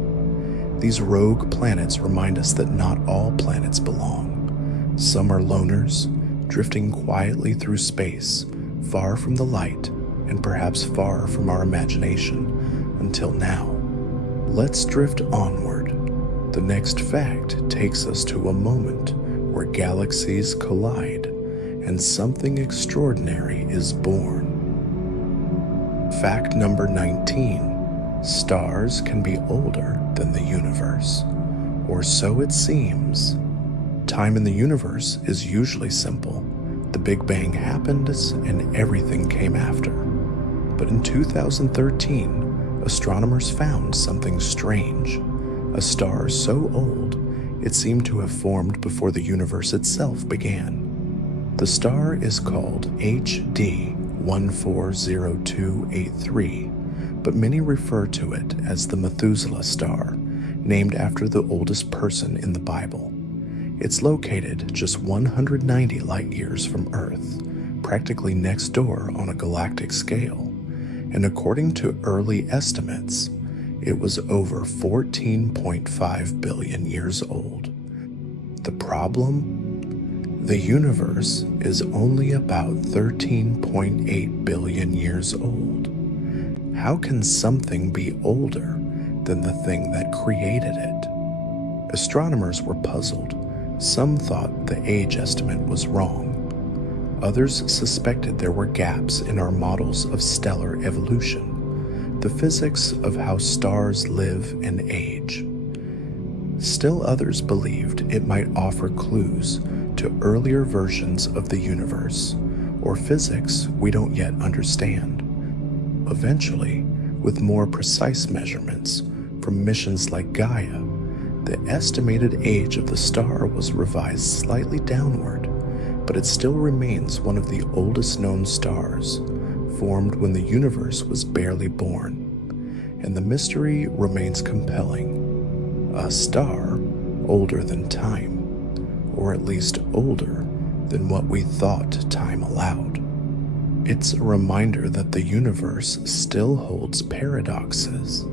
These rogue planets remind us that not all planets belong. Some are loners, drifting quietly through space, far from the light, and perhaps far from our imagination, until now. Let's drift onward. The next fact takes us to a moment where galaxies collide, and something extraordinary is born. Fact number 19. Stars can be older than the universe, or so it seems. Time in the universe is usually simple. The Big Bang happened and everything came after. But in 2013, astronomers found something strange. A star so old, it seemed to have formed before the universe itself began. The star is called HD 140283, but many refer to it as the Methuselah star, named after the oldest person in the Bible. It's located just 190 light years from Earth, practically next door on a galactic scale, and according to early estimates, it was over 14.5 billion years old. The problem? The universe is only about 13.8 billion years old. How can something be older than the thing that created it? Astronomers were puzzled. Some thought the age estimate was wrong. Others suspected there were gaps in our models of stellar evolution, the physics of how stars live and age. Still others believed it might offer clues to earlier versions of the universe, or physics we don't yet understand. Eventually, with more precise measurements from missions like Gaia, the estimated age of the star was revised slightly downward, but it still remains one of the oldest known stars, formed when the universe was barely born. And the mystery remains compelling. A star older than time, or at least older than what we thought time allowed. It's a reminder that the universe still holds paradoxes,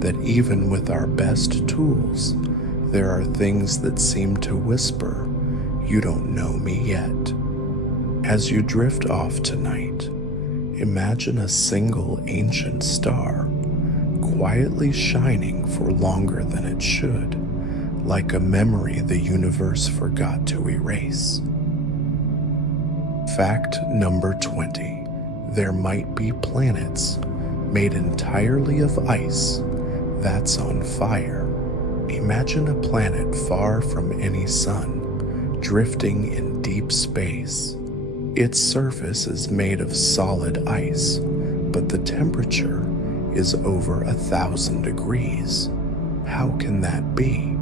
that even with our best tools, there are things that seem to whisper, "You don't know me yet." As you drift off tonight, imagine a single ancient star quietly shining for longer than it should, like a memory the universe forgot to erase. Fact number 20. There might be planets made entirely of ice that's on fire. Imagine a planet far from any sun, drifting in deep space. Its surface is made of solid ice, but the temperature is over 1,000 degrees. How can that be?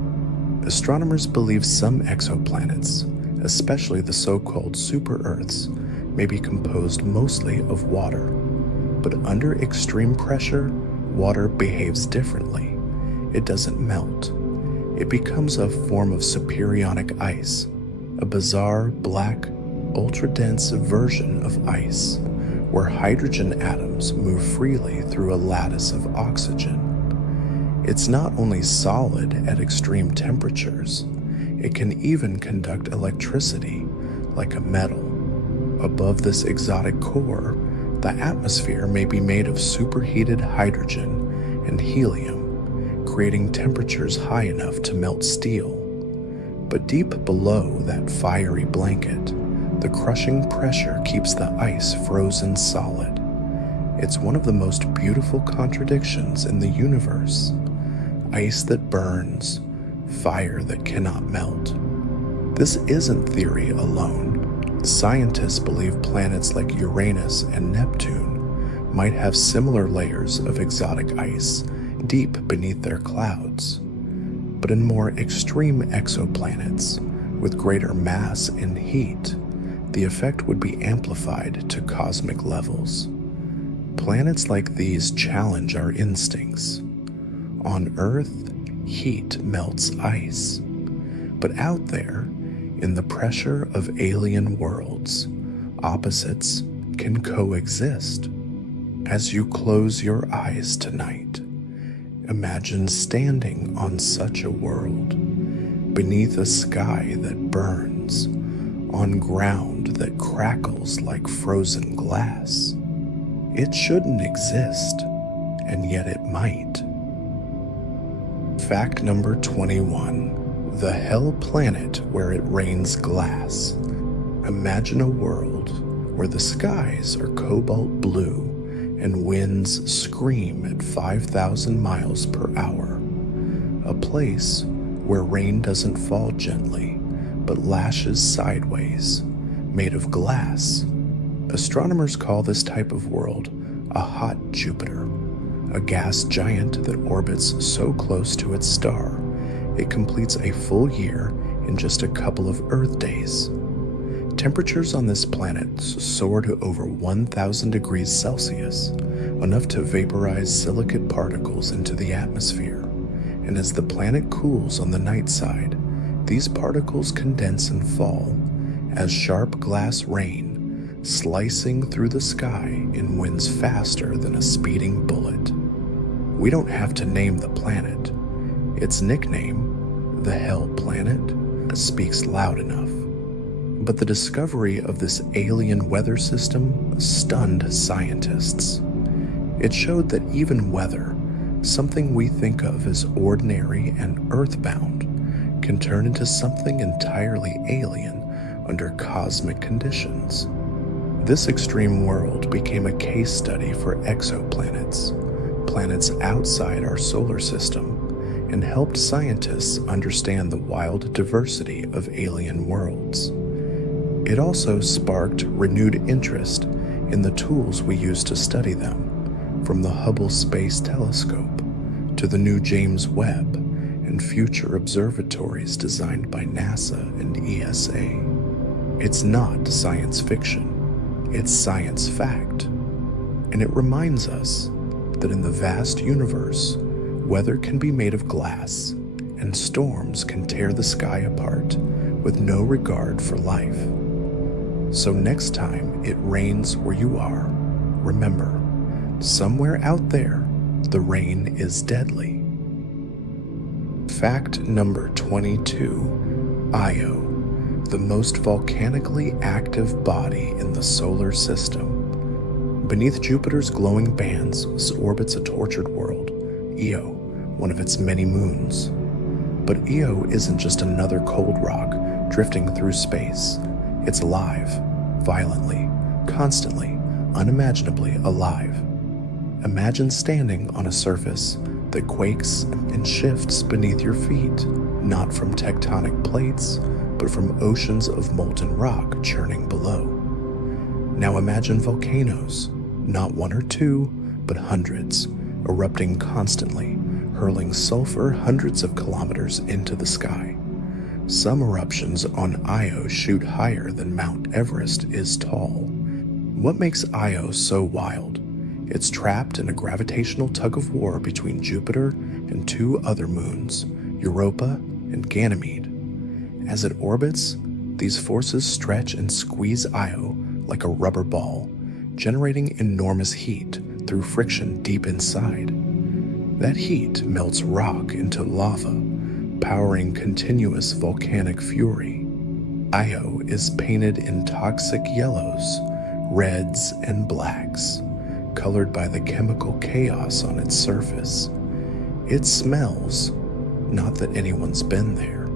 Astronomers believe some exoplanets, especially the so-called super-Earths, may be composed mostly of water. But under extreme pressure, water behaves differently. It doesn't melt. It becomes a form of superionic ice, a bizarre, black, ultra-dense version of ice, where hydrogen atoms move freely through a lattice of oxygen. It's not only solid at extreme temperatures, it can even conduct electricity like a metal. Above this exotic core, the atmosphere may be made of superheated hydrogen and helium, creating temperatures high enough to melt steel. But deep below that fiery blanket, the crushing pressure keeps the ice frozen solid. It's one of the most beautiful contradictions in the universe. Ice that burns, fire that cannot melt. This isn't theory alone. Scientists believe planets like Uranus and Neptune might have similar layers of exotic ice deep beneath their clouds. But in more extreme exoplanets, with greater mass and heat, the effect would be amplified to cosmic levels. Planets like these challenge our instincts. On Earth, heat melts ice. But out there, in the pressure of alien worlds, opposites can coexist. As you close your eyes tonight, imagine standing on such a world, beneath a sky that burns, on ground that crackles like frozen glass. It shouldn't exist, and yet it might. Fact number 21. The hell planet where it rains glass. Imagine a world where the skies are cobalt blue and winds scream at 5,000 miles per hour. A place where rain doesn't fall gently, but lashes sideways, made of glass. Astronomers call this type of world a hot Jupiter, a gas giant that orbits so close to its star, it completes a full year in just a couple of Earth days. Temperatures on this planet soar to over 1,000 degrees Celsius, enough to vaporize silicate particles into the atmosphere. And as the planet cools on the night side, these particles condense and fall as sharp glass rain, slicing through the sky in winds faster than a speeding bullet. We don't have to name the planet. Its nickname, the Hell Planet, speaks loud enough. But the discovery of this alien weather system stunned scientists. It showed that even weather, something we think of as ordinary and earthbound, can turn into something entirely alien under cosmic conditions. This extreme world became a case study for exoplanets, planets outside our solar system, and helped scientists understand the wild diversity of alien worlds. It also sparked renewed interest in the tools we use to study them, from the Hubble Space Telescope to the new James Webb and future observatories designed by NASA and ESA. It's not science fiction, it's science fact. And it reminds us that in the vast universe, weather can be made of glass, and storms can tear the sky apart with no regard for life. So next time it rains where you are, remember, somewhere out there, the rain is deadly. Fact number 22. Io, the most volcanically active body in the solar system. Beneath Jupiter's glowing bands orbits a tortured world, Io, one of its many moons. But Io isn't just another cold rock drifting through space. It's alive, violently, constantly, unimaginably alive. Imagine standing on a surface that quakes and shifts beneath your feet, not from tectonic plates, but from oceans of molten rock churning below. Now imagine volcanoes, not one or two, but hundreds, erupting constantly, hurling sulfur hundreds of kilometers into the sky. Some eruptions on Io shoot higher than Mount Everest is tall. What makes Io so wild? It's trapped in a gravitational tug-of-war between Jupiter and two other moons, Europa and Ganymede. As it orbits, these forces stretch and squeeze Io like a rubber ball, generating enormous heat through friction deep inside. That heat melts rock into lava, powering continuous volcanic fury. Io is painted in toxic yellows, reds, and blacks, colored by the chemical chaos on its surface. It smells, not that anyone's been there,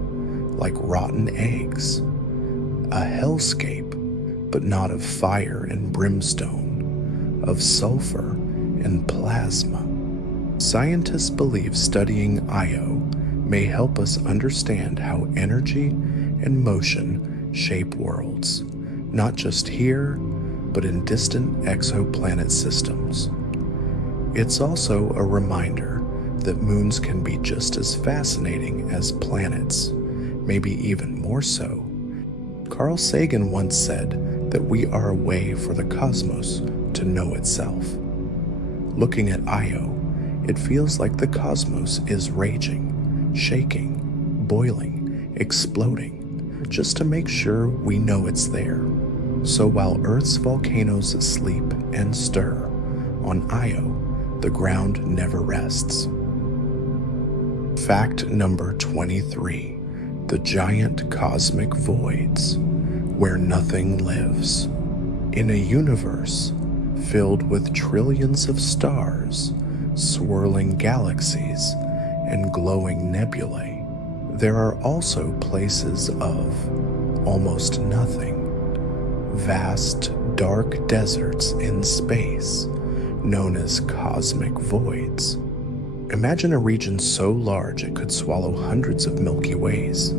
like rotten eggs. A hellscape, but not of fire and brimstone, of sulfur and plasma. Scientists believe studying Io may help us understand how energy and motion shape worlds, not just here, but in distant exoplanet systems. It's also a reminder that moons can be just as fascinating as planets, maybe even more so. Carl Sagan once said that we are a way for the cosmos to know itself. Looking at Io, it feels like the cosmos is raging, shaking, boiling, exploding, just to make sure we know it's there. So while Earth's volcanoes sleep and stir, on Io, the ground never rests. Fact number 23. The giant cosmic voids, where nothing lives. In a universe filled with trillions of stars, swirling galaxies, and glowing nebulae, there are also places of almost nothing. Vast, dark deserts in space, known as cosmic voids. Imagine a region so large it could swallow hundreds of Milky Ways,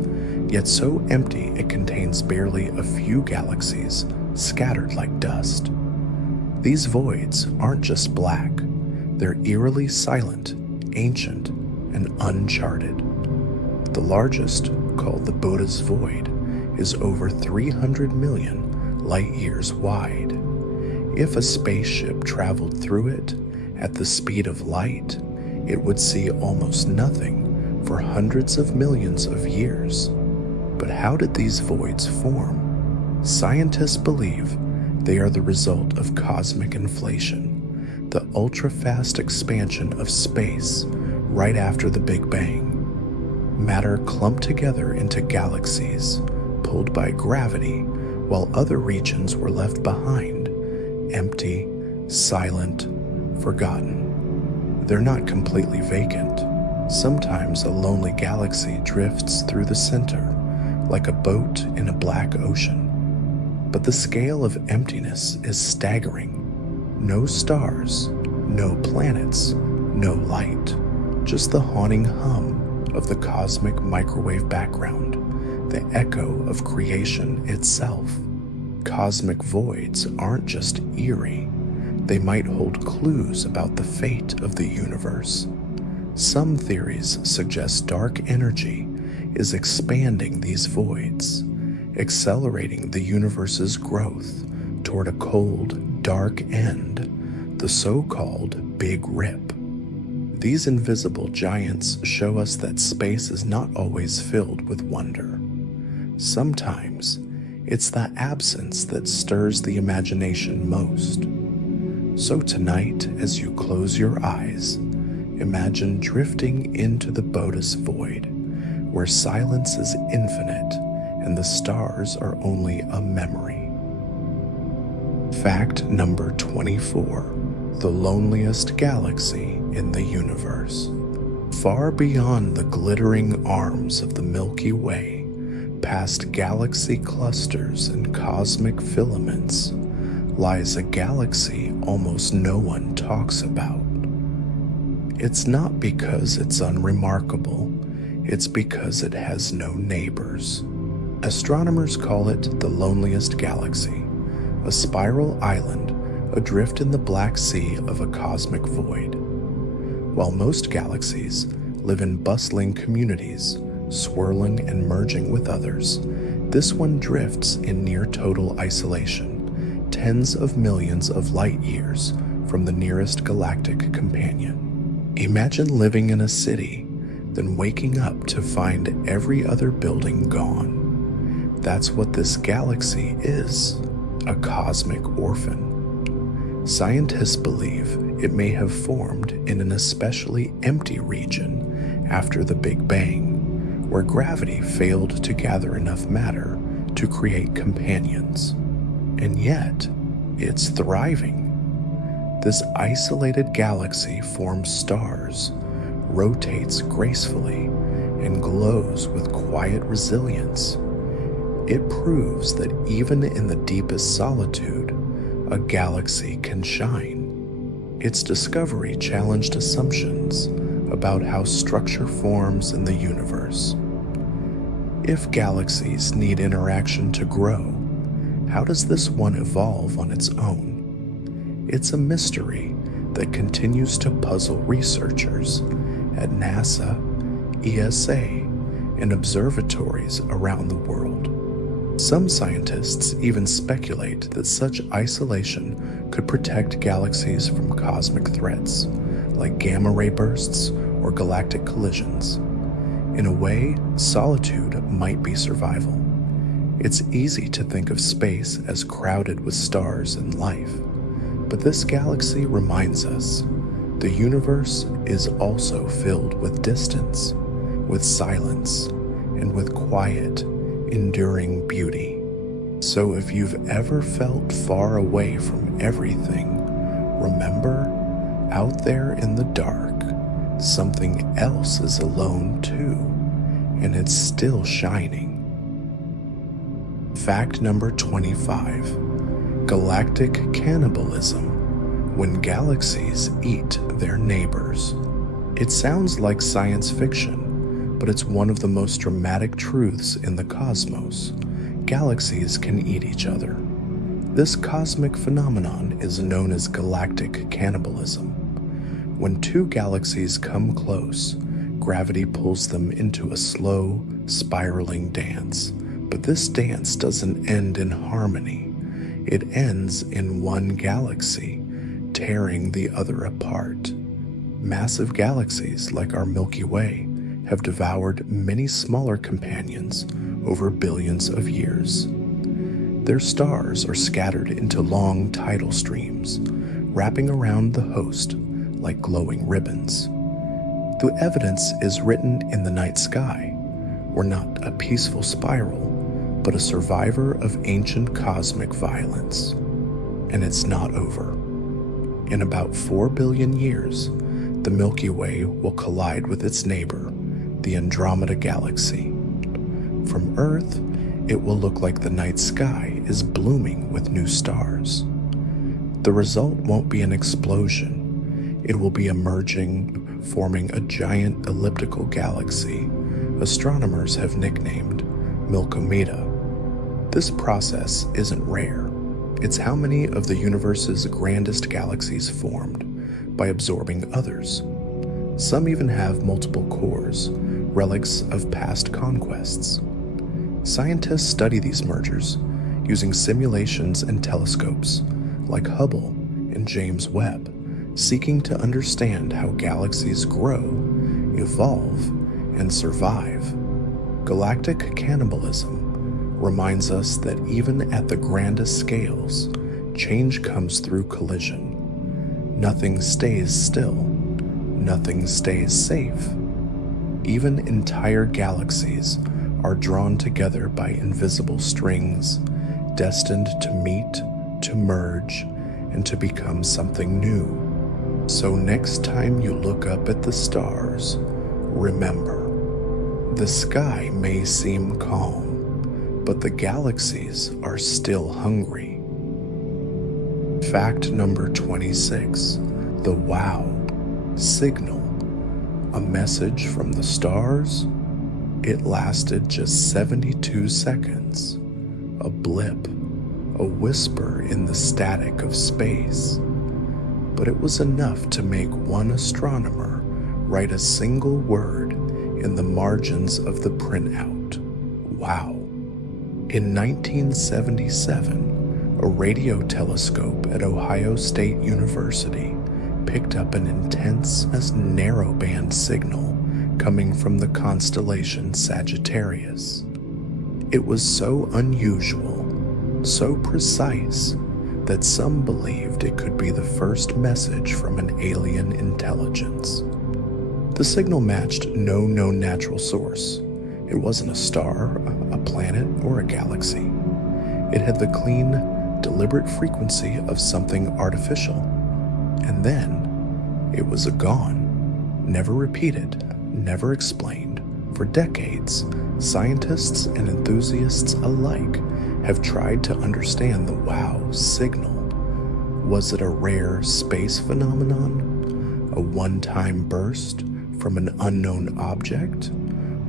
yet so empty it contains barely a few galaxies scattered like dust. These voids aren't just black, they're eerily silent, ancient, and uncharted. The largest, called the Buddha's Void, is over 300 million light-years wide. If a spaceship traveled through it at the speed of light, it would see almost nothing for hundreds of millions of years. But how did these voids form? Scientists believe they are the result of cosmic inflation, the ultra-fast expansion of space right after the Big Bang. Matter clumped together into galaxies, pulled by gravity, while other regions were left behind, empty, silent, forgotten. They're not completely vacant. Sometimes a lonely galaxy drifts through the center, like a boat in a black ocean. But the scale of emptiness is staggering. No stars, no planets, no light, just the haunting hum of the cosmic microwave background, the echo of creation itself. Cosmic voids aren't just eerie, they might hold clues about the fate of the universe. Some theories suggest dark energy is expanding these voids, accelerating the universe's growth toward a cold, dark end, the so-called Big Rip. These invisible giants show us that space is not always filled with wonder. Sometimes, it's the absence that stirs the imagination most. So tonight, as you close your eyes, imagine drifting into the Buddha's Void, where silence is infinite and the stars are only a memory. Fact number 24. The loneliest galaxy in the universe. Far beyond the glittering arms of the Milky Way, past galaxy clusters and cosmic filaments, lies a galaxy almost no one talks about. It's not because it's unremarkable, it's because it has no neighbors. Astronomers call it the loneliest galaxy, a spiral island adrift in the Black Sea of a cosmic void. While most galaxies live in bustling communities, swirling and merging with others. This one drifts in near total isolation, tens of millions of light years from the nearest galactic companion. Imagine living in a city, then waking up to find every other building gone. That's what this galaxy is, a cosmic orphan. Scientists believe it may have formed in an especially empty region after the Big Bang, where gravity failed to gather enough matter to create companions. And yet, it's thriving. This isolated galaxy forms stars, rotates gracefully, and glows with quiet resilience. It proves that even in the deepest solitude, a galaxy can shine. Its discovery challenged assumptions about how structure forms in the universe. If galaxies need interaction to grow, how does this one evolve on its own? It's a mystery that continues to puzzle researchers at NASA, ESA, and observatories around the world. Some scientists even speculate that such isolation could protect galaxies from cosmic threats, like gamma ray bursts or galactic collisions. In a way, solitude might be survival. It's easy to think of space as crowded with stars and life, but this galaxy reminds us the universe is also filled with distance, with silence, and with quiet, enduring beauty. So if you've ever felt far away from everything, remember, out there in the dark, something else is alone too, and it's still shining. Fact number 25. Galactic cannibalism. When galaxies eat their neighbors. It sounds like science fiction, but it's one of the most dramatic truths in the cosmos. Galaxies can eat each other. This cosmic phenomenon is known as galactic cannibalism. When two galaxies come close, gravity pulls them into a slow, spiraling dance. But this dance doesn't end in harmony. It ends in one galaxy tearing the other apart. Massive galaxies like our Milky Way have devoured many smaller companions over billions of years. Their stars are scattered into long tidal streams, wrapping around the host like glowing ribbons. The evidence is written in the night sky. We're not a peaceful spiral, but a survivor of ancient cosmic violence. And it's not over. In about 4 billion years, the Milky Way will collide with its neighbor, the Andromeda Galaxy. From Earth, it will look like the night sky is blooming with new stars. The result won't be an explosion. It will be emerging, forming a giant elliptical galaxy astronomers have nicknamed Milkomeda. This process isn't rare. It's how many of the universe's grandest galaxies formed by absorbing others. Some even have multiple cores, relics of past conquests. Scientists study these mergers using simulations and telescopes like Hubble and James Webb, seeking to understand how galaxies grow, evolve, and survive. Galactic cannibalism reminds us that even at the grandest scales, change comes through collision. Nothing stays still. Nothing stays safe. Even entire galaxies are drawn together by invisible strings, destined to meet, to merge, and to become something new. So next time you look up at the stars, remember, the sky may seem calm, but the galaxies are still hungry. Fact number 26. The WOW signal. A message from the stars? It lasted just 72 seconds. A blip, a whisper in the static of space. But it was enough to make one astronomer write a single word in the margins of the printout. Wow. In 1977, a radio telescope at Ohio State University picked up an intense as narrowband signal coming from the constellation Sagittarius. It was so unusual, so precise, that some believed it could be the first message from an alien intelligence. The signal matched no known natural source. It wasn't a star, a planet, or a galaxy. It had the clean, deliberate frequency of something artificial. And then, it was gone. Never repeated, never explained. For decades, scientists and enthusiasts alike have tried to understand the wow signal. Was it a rare space phenomenon? A one-time burst from an unknown object?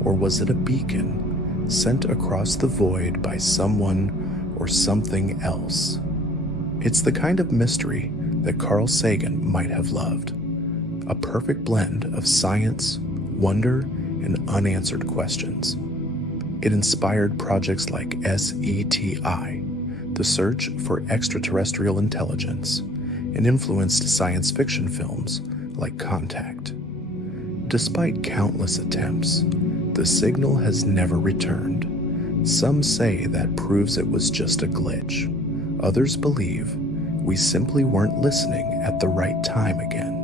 Or was it a beacon sent across the void by someone or something else? It's the kind of mystery that Carl Sagan might have loved. A perfect blend of science, wonder, and unanswered questions. It inspired projects like SETI, the search for extraterrestrial intelligence, and influenced science fiction films like Contact. Despite countless attempts, the signal has never returned. Some say that proves it was just a glitch. Others believe we simply weren't listening at the right time again.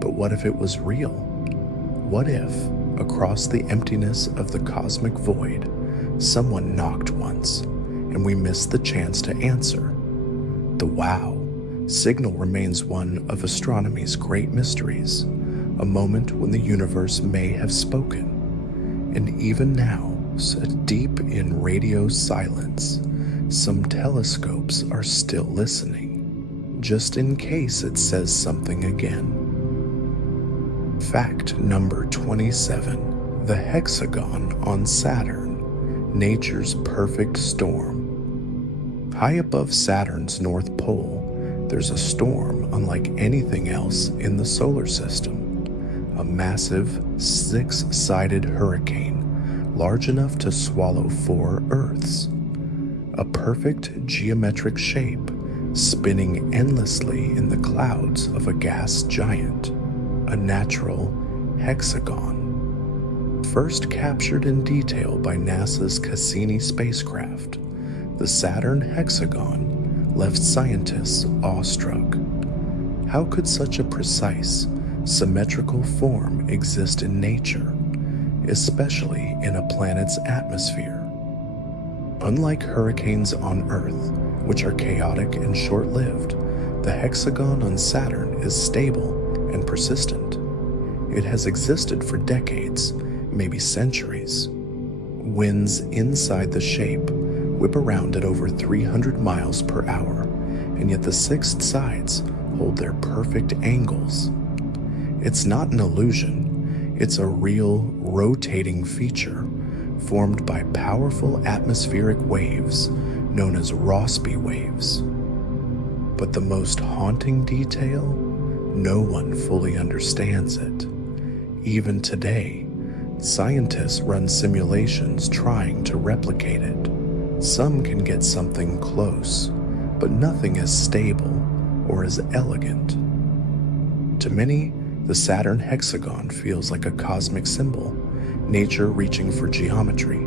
But what if it was real? What if, across the emptiness of the cosmic void, someone knocked once, and we missed the chance to answer? The wow signal remains one of astronomy's great mysteries, a moment when the universe may have spoken. And even now, deep in radio silence, some telescopes are still listening, just in case it says something again. Fact number 27. The hexagon on Saturn, nature's perfect storm. High above Saturn's North Pole, there's a storm unlike anything else in the solar system. A massive, six-sided hurricane, large enough to swallow 4 Earths. A perfect geometric shape, spinning endlessly in the clouds of a gas giant. A natural hexagon. First captured in detail by NASA's Cassini spacecraft, the Saturn hexagon left scientists awestruck. How could such a precise, symmetrical form exist in nature, especially in a planet's atmosphere? Unlike hurricanes on Earth, which are chaotic and short-lived, the hexagon on Saturn is stable and persistent. It has existed for decades, maybe centuries. Winds inside the shape whip around at over 300 miles per hour, and yet the 6 sides hold their perfect angles. It's not an illusion, it's a real rotating feature formed by powerful atmospheric waves known as Rossby waves. But the most haunting detail, no one fully understands it. Even today, scientists run simulations trying to replicate it. Some can get something close, but nothing as stable or as elegant. To many, the Saturn hexagon feels like a cosmic symbol, nature reaching for geometry,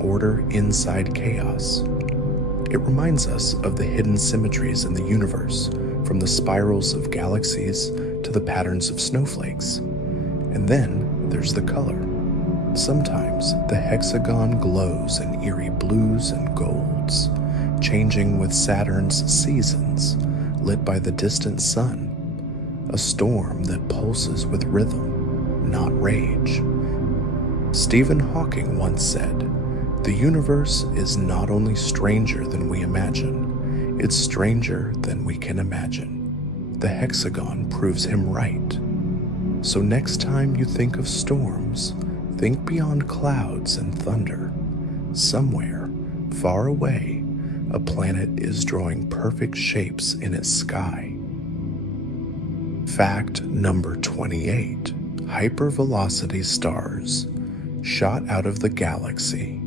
order inside chaos. It reminds us of the hidden symmetries in the universe, from the spirals of galaxies to the patterns of snowflakes. And then there's the color. Sometimes the hexagon glows in eerie blues and golds, changing with Saturn's seasons, lit by the distant sun. A storm that pulses with rhythm, not rage. Stephen Hawking once said, "The universe is not only stranger than we imagine, it's stranger than we can imagine." The hexagon proves him right. So next time you think of storms, think beyond clouds and thunder. Somewhere, far away, a planet is drawing perfect shapes in its sky. Fact number 28. hypervelocity stars shot out of the galaxy.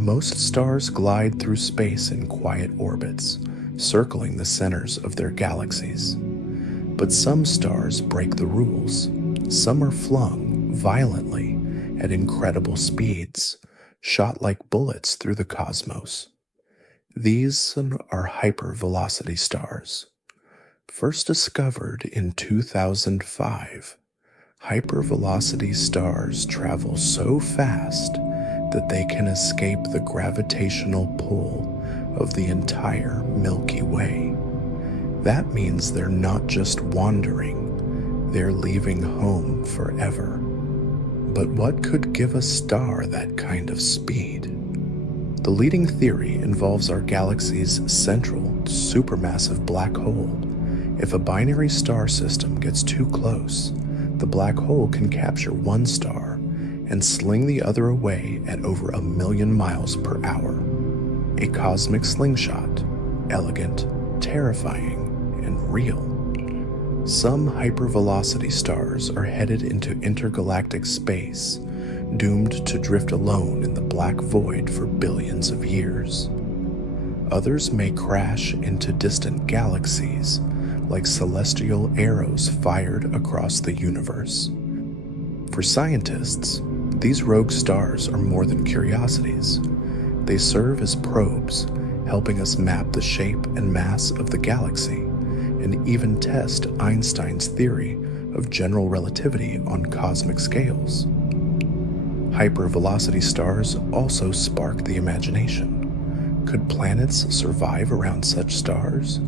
Most stars glide through space in quiet orbits, circling the centers of their galaxies. But some stars break the rules. Some are flung violently at incredible speeds, shot like bullets through the cosmos. These are hypervelocity stars. First discovered in 2005, hypervelocity stars travel so fast that they can escape the gravitational pull of the entire Milky Way. That means they're not just wandering, they're leaving home forever. But what could give a star that kind of speed? The leading theory involves our galaxy's central supermassive black hole. If a binary star system gets too close, the black hole can capture one star and sling the other away at over 1,000,000 miles per hour. A cosmic slingshot, elegant, terrifying, and real. Some hypervelocity stars are headed into intergalactic space, doomed to drift alone in the black void for billions of years. Others may crash into distant galaxies, like celestial arrows fired across the universe. For scientists, these rogue stars are more than curiosities. They serve as probes, helping us map the shape and mass of the galaxy, and even test Einstein's theory of general relativity on cosmic scales. Hypervelocity stars also spark the imagination. Could planets survive around such stars?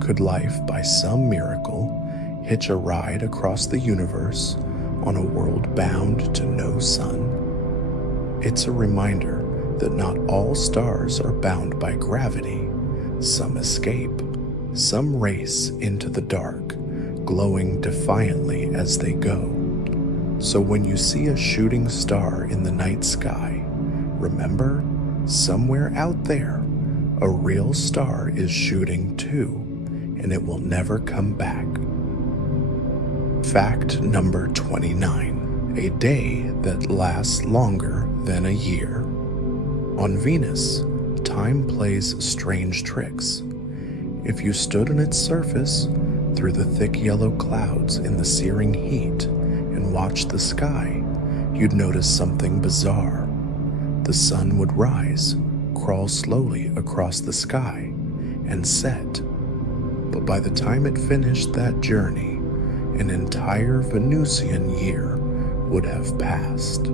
Could life, by some miracle, hitch a ride across the universe on a world bound to no sun? It's a reminder that not all stars are bound by gravity. Some escape, some race into the dark, glowing defiantly as they go. So when you see a shooting star in the night sky, remember, somewhere out there, a real star is shooting too, and it will never come back. Fact number 29, a day that lasts longer than a year. On Venus, time plays strange tricks. If you stood on its surface, through the thick yellow clouds in the searing heat, and watched the sky, you'd notice something bizarre. The sun would rise, crawl slowly across the sky, and set. But by the time it finished that journey, an entire Venusian year would have passed.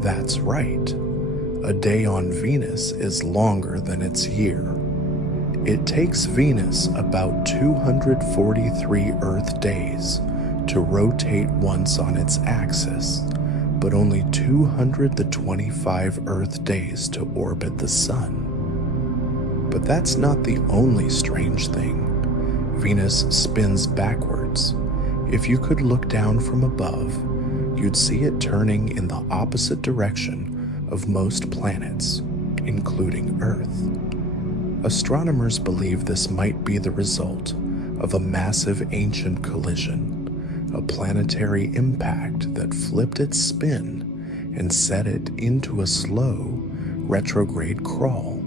That's right. A day on Venus is longer than its year. It takes Venus about 243 Earth days to rotate once on its axis, but only 225 Earth days to orbit the Sun. But that's not the only strange thing. Venus spins backwards. If you could look down from above, you'd see it turning in the opposite direction of most planets, including Earth. Astronomers believe this might be the result of a massive ancient collision, a planetary impact that flipped its spin and set it into a slow, retrograde crawl.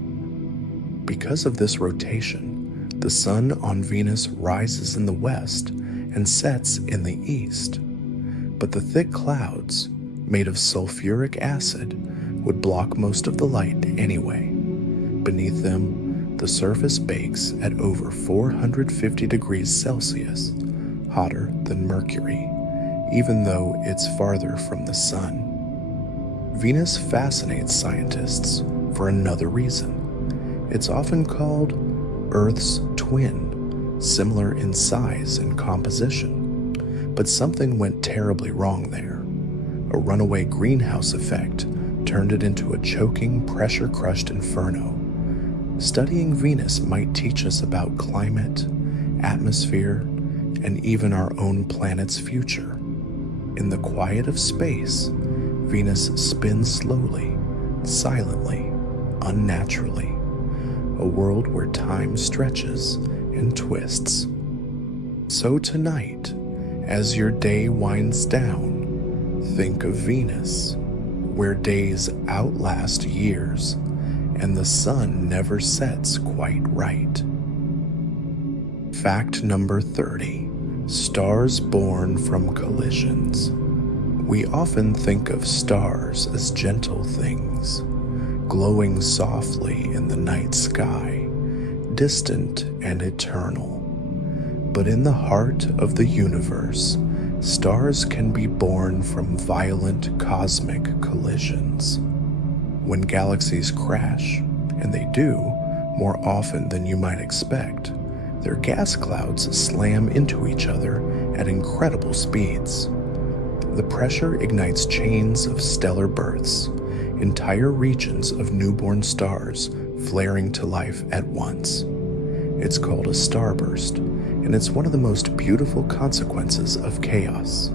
Because of this rotation, the sun on Venus rises in the west and sets in the east. But the thick clouds, made of sulfuric acid, would block most of the light anyway. Beneath them, the surface bakes at over 450 degrees Celsius, hotter than Mercury, even though it's farther from the sun. Venus fascinates scientists for another reason. It's often called Earth's twin, similar in size and composition. But something went terribly wrong there. A runaway greenhouse effect turned it into a choking, pressure-crushed inferno. Studying Venus might teach us about climate, atmosphere, and even our own planet's future. In the quiet of space, Venus spins slowly, silently, unnaturally. A world where time stretches and twists. So tonight, As your day winds down, think of Venus, where days outlast years and the sun never sets quite right. Fact number 30. Stars born from collisions. We often think of stars as gentle things, glowing softly in the night sky, distant and eternal. But in the heart of the universe, stars can be born from violent cosmic collisions. When galaxies crash, and they do more often than you might expect, their gas clouds slam into each other at incredible speeds. The pressure ignites chains of stellar births, entire regions of newborn stars flaring to life at once. It's called a starburst, and it's one of the most beautiful consequences of chaos.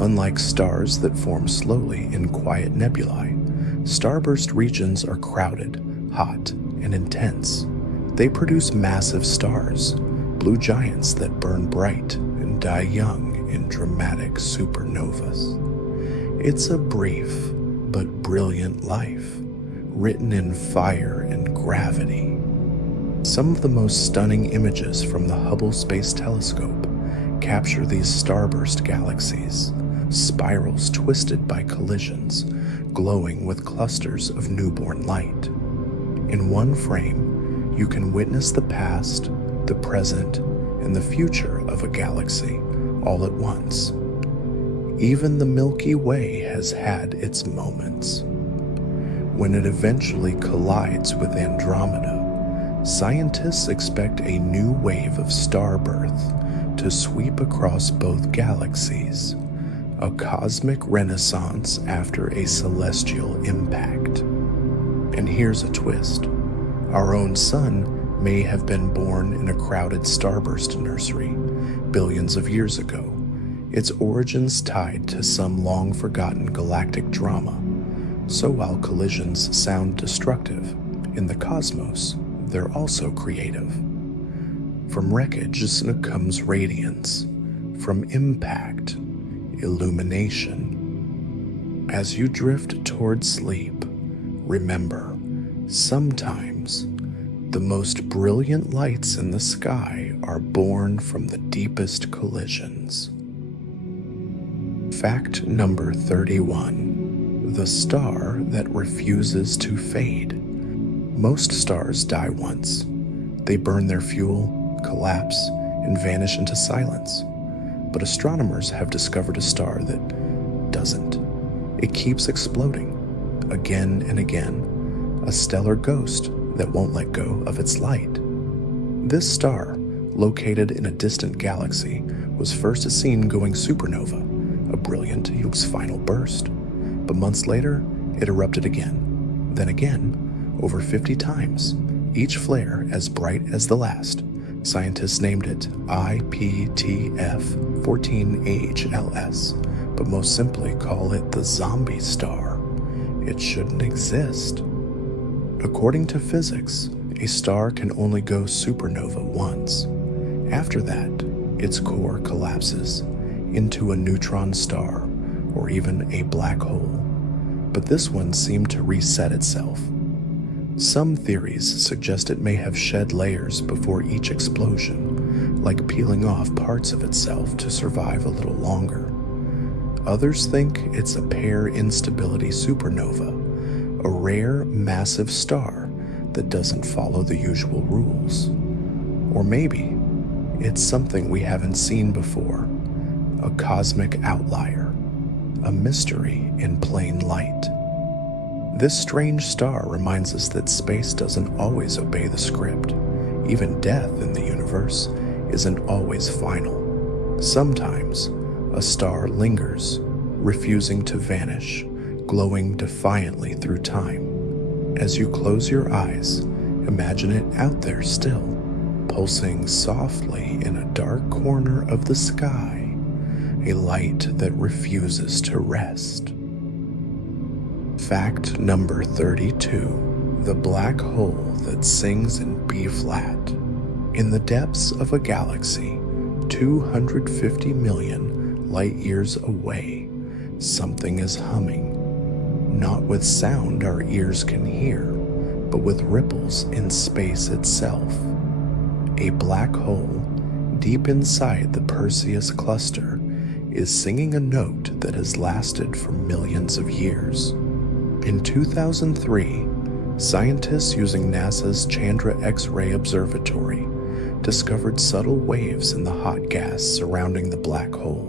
Unlike stars that form slowly in quiet nebulae, starburst regions are crowded, hot, and intense. They produce massive stars, blue giants that burn bright and die young in dramatic supernovas. It's a brief but brilliant life, written in fire and gravity. Some of the most stunning images from the Hubble Space Telescope capture these starburst galaxies, spirals twisted by collisions, glowing with clusters of newborn light. In one frame, you can witness the past, the present, and the future of a galaxy all at once. Even the Milky Way has had its moments. When it eventually collides with Andromeda, scientists expect a new wave of star birth to sweep across both galaxies, a cosmic renaissance after a celestial impact. And here's a twist. Our own sun may have been born in a crowded starburst nursery billions of years ago, its origins tied to some long-forgotten galactic drama. So while collisions sound destructive, in the cosmos, they're also creative. From wreckage comes radiance, from impact, illumination. As you drift toward sleep, remember, sometimes the most brilliant lights in the sky are born from the deepest collisions. Fact number 31. The star that refuses to fade. Most stars die once. They burn their fuel, collapse, and vanish into silence. But astronomers have discovered a star that doesn't. It keeps exploding, again and again, a stellar ghost that won't let go of its light. This star, located in a distant galaxy, was first seen going supernova, a brilliant final burst. But months later, it erupted again, then again, over 50 times, each flare as bright as the last. Scientists named it IPTF-14AHLS, but most simply call it the zombie star. It shouldn't exist. According to physics, a star can only go supernova once. After that, its core collapses into a neutron star or even a black hole. But this one seemed to reset itself. Some theories suggest it may have shed layers before each explosion, like peeling off parts of itself to survive a little longer. Others think it's a pair instability supernova, a rare, massive star that doesn't follow the usual rules. Or maybe it's something we haven't seen before, a cosmic outlier, a mystery in plain light. This strange star reminds us that space doesn't always obey the script. Even death in the universe isn't always final. Sometimes a star lingers, refusing to vanish, glowing defiantly through time. As you close your eyes, imagine it out there still, pulsing softly in a dark corner of the sky, a light that refuses to rest. Fact number 32. The black hole that sings in B-flat. In the depths of a galaxy, 250 million light years away, something is humming, not with sound our ears can hear, but with ripples in space itself. A black hole, deep inside the Perseus cluster, is singing a note that has lasted for millions of years. In 2003, scientists using NASA's Chandra X-ray Observatory discovered subtle waves in the hot gas surrounding the black hole.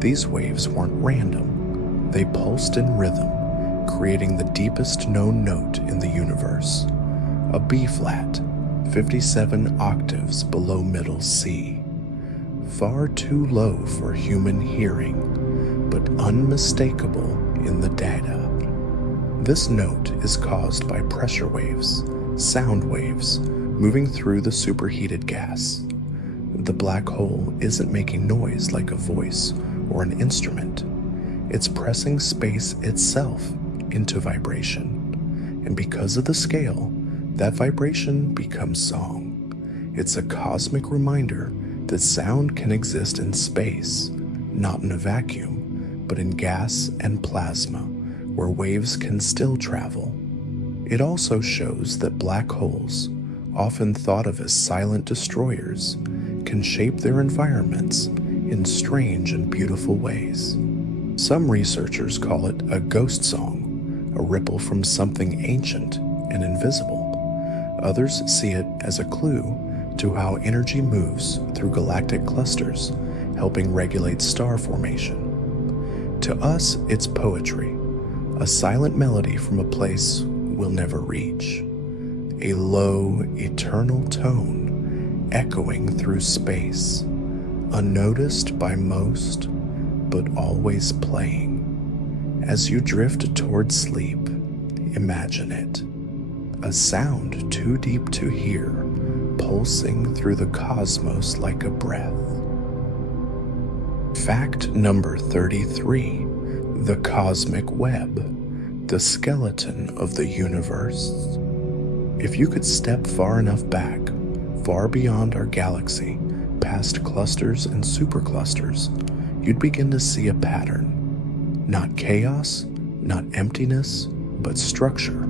These waves weren't random. They pulsed in rhythm, creating the deepest known note in the universe, a B-flat, 57 octaves below middle C. Far too low for human hearing, but unmistakable in the data. This note is caused by pressure waves, sound waves, moving through the superheated gas. The black hole isn't making noise like a voice or an instrument. It's pressing space itself into vibration. And because of the scale, that vibration becomes song. It's a cosmic reminder that sound can exist in space, not in a vacuum, but in gas and plasma, where waves can still travel. It also shows that black holes, often thought of as silent destroyers, can shape their environments in strange and beautiful ways. Some researchers call it a ghost song, a ripple from something ancient and invisible. Others see it as a clue to how energy moves through galactic clusters, helping regulate star formation. To us, it's poetry, a silent melody from a place we'll never reach. A low, eternal tone echoing through space, unnoticed by most, but always playing. As you drift toward sleep, imagine it. A sound too deep to hear, pulsing through the cosmos like a breath. Fact number 33. The cosmic web, the skeleton of the universe. If you could step far enough back, far beyond our galaxy, past clusters and superclusters, you'd begin to see a pattern. Not chaos, not emptiness, but structure.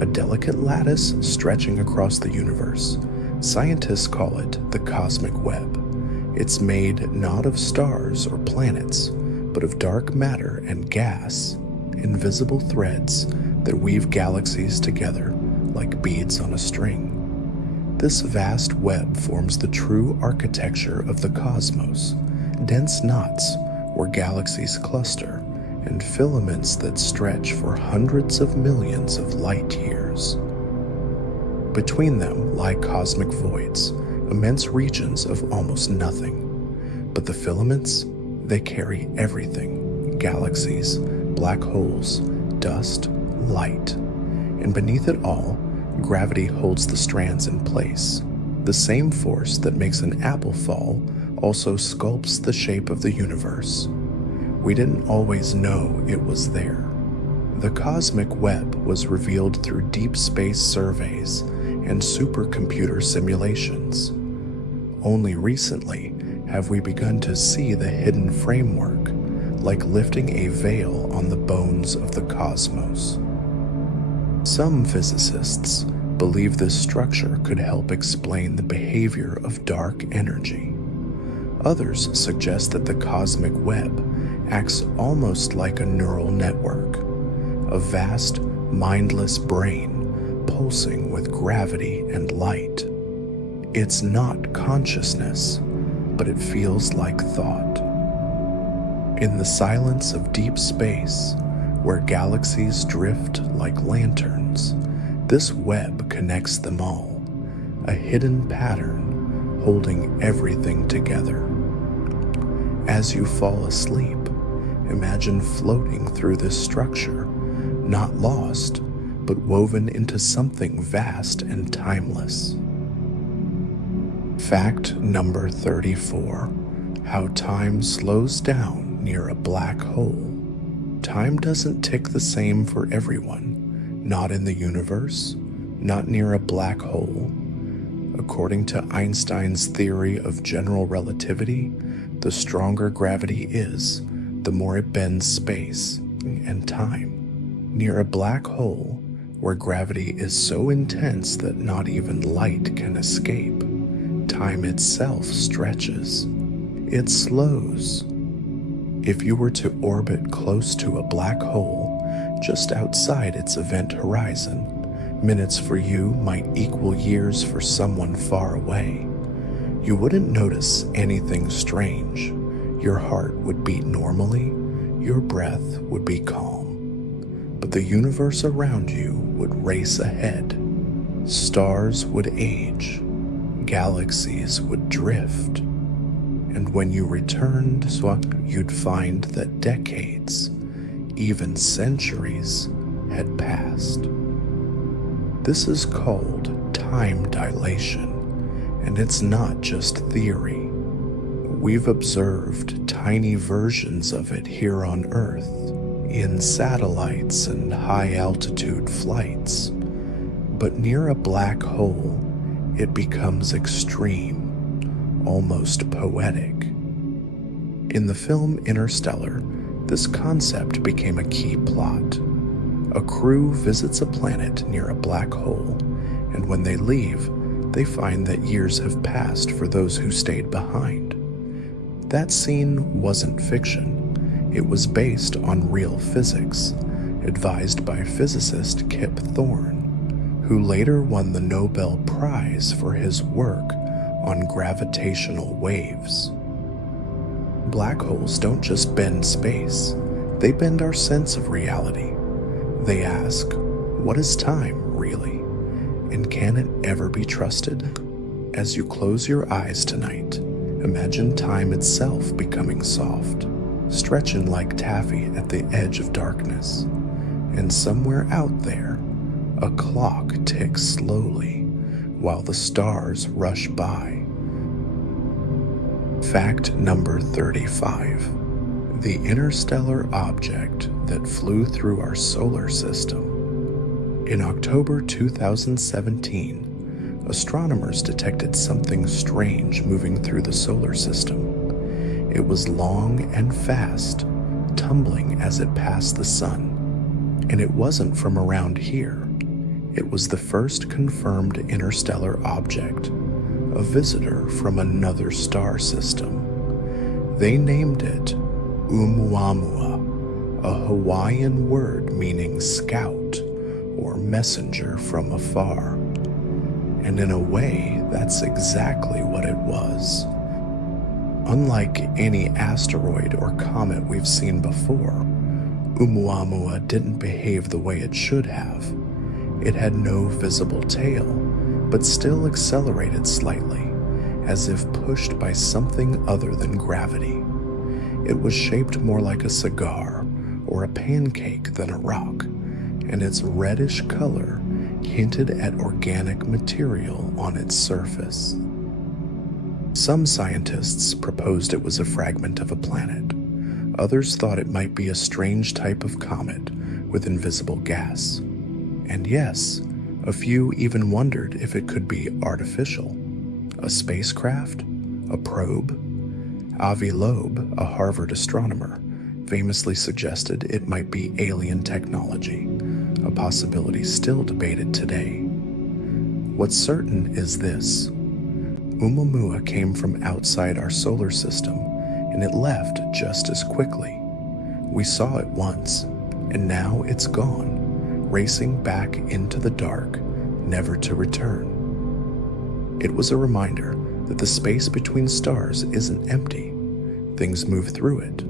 A delicate lattice stretching across the universe. Scientists call it the cosmic web. It's made not of stars or planets, but of dark matter and gas, invisible threads that weave galaxies together like beads on a string. This vast web forms the true architecture of the cosmos, dense knots where galaxies cluster, and filaments that stretch for hundreds of millions of light years. Between them lie cosmic voids, immense regions of almost nothing. But the filaments, they carry everything: galaxies, black holes, dust, light. And beneath it all, gravity holds the strands in place. The same force that makes an apple fall also sculpts the shape of the universe. We didn't always know it was there. The cosmic web was revealed through deep space surveys and supercomputer simulations. Only recently have we begun to see the hidden framework, like lifting a veil on the bones of the cosmos. Some physicists believe this structure could help explain the behavior of dark energy. Others suggest that the cosmic web acts almost like a neural network, a vast, mindless brain pulsing with gravity and light. It's not consciousness, but it feels like thought. In the silence of deep space, where galaxies drift like lanterns, this web connects them all, a hidden pattern holding everything together. As you fall asleep, imagine floating through this structure, not lost, but woven into something vast and timeless. Fact number 34. How time slows down near a black hole. Time doesn't tick the same for everyone, not in the universe, not near a black hole. According to Einstein's theory of general relativity, the stronger gravity is, the more it bends space and time. Near a black hole, where gravity is so intense that not even light can escape, time itself stretches. It slows. If you were to orbit close to a black hole, just outside its event horizon, minutes for you might equal years for someone far away. You wouldn't notice anything strange. Your heart would beat normally, your breath would be calm. But the universe around you would race ahead. Stars would age, galaxies would drift. And when you returned, you'd find that decades, even centuries, had passed. This is called time dilation, and it's not just theory. We've observed tiny versions of it here on Earth, in satellites and high-altitude flights. But near a black hole, it becomes extreme, almost poetic. In the film Interstellar, this concept became a key plot. A crew visits a planet near a black hole, and when they leave, they find that years have passed for those who stayed behind. That scene wasn't fiction. It was based on real physics, advised by physicist Kip Thorne, who later won the Nobel Prize for his work on gravitational waves. Black holes don't just bend space, they bend our sense of reality. They ask, what is time, really? And can it ever be trusted? As you close your eyes tonight, imagine time itself becoming soft, stretching like taffy at the edge of darkness. And somewhere out there, a clock ticks slowly while the stars rush by. Fact number 35. The interstellar object that flew through our solar system. In October 2017, astronomers detected something strange moving through the solar system. It was long and fast, tumbling as it passed the sun. And it wasn't from around here. It was the first confirmed interstellar object, a visitor from another star system. They named it Oumuamua, a Hawaiian word meaning scout or messenger from afar. And in a way, that's exactly what it was. Unlike any asteroid or comet we've seen before, Oumuamua didn't behave the way it should have. It had no visible tail, but still accelerated slightly, as if pushed by something other than gravity. It was shaped more like a cigar or a pancake than a rock, and its reddish color hinted at organic material on its surface. Some scientists proposed it was a fragment of a planet. Others thought it might be a strange type of comet with invisible gas. And yes, a few even wondered if it could be artificial. A spacecraft? A probe? Avi Loeb, a Harvard astronomer, famously suggested it might be alien technology, a possibility still debated today. What's certain is this: Oumuamua came from outside our solar system, and it left just as quickly. We saw it once, and now it's gone, racing back into the dark, never to return. It was a reminder that the space between stars isn't empty. Things move through it.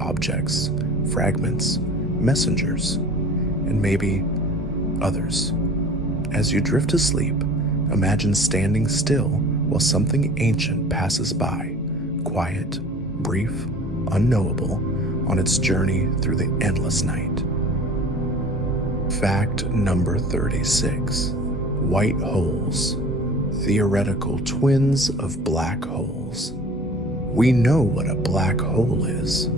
Objects, fragments, messengers, and maybe others. As you drift to sleep, imagine standing still while something ancient passes by, quiet, brief, unknowable, on its journey through the endless night. Fact number 36. White holes. Theoretical twins of black holes. We know what a black hole is.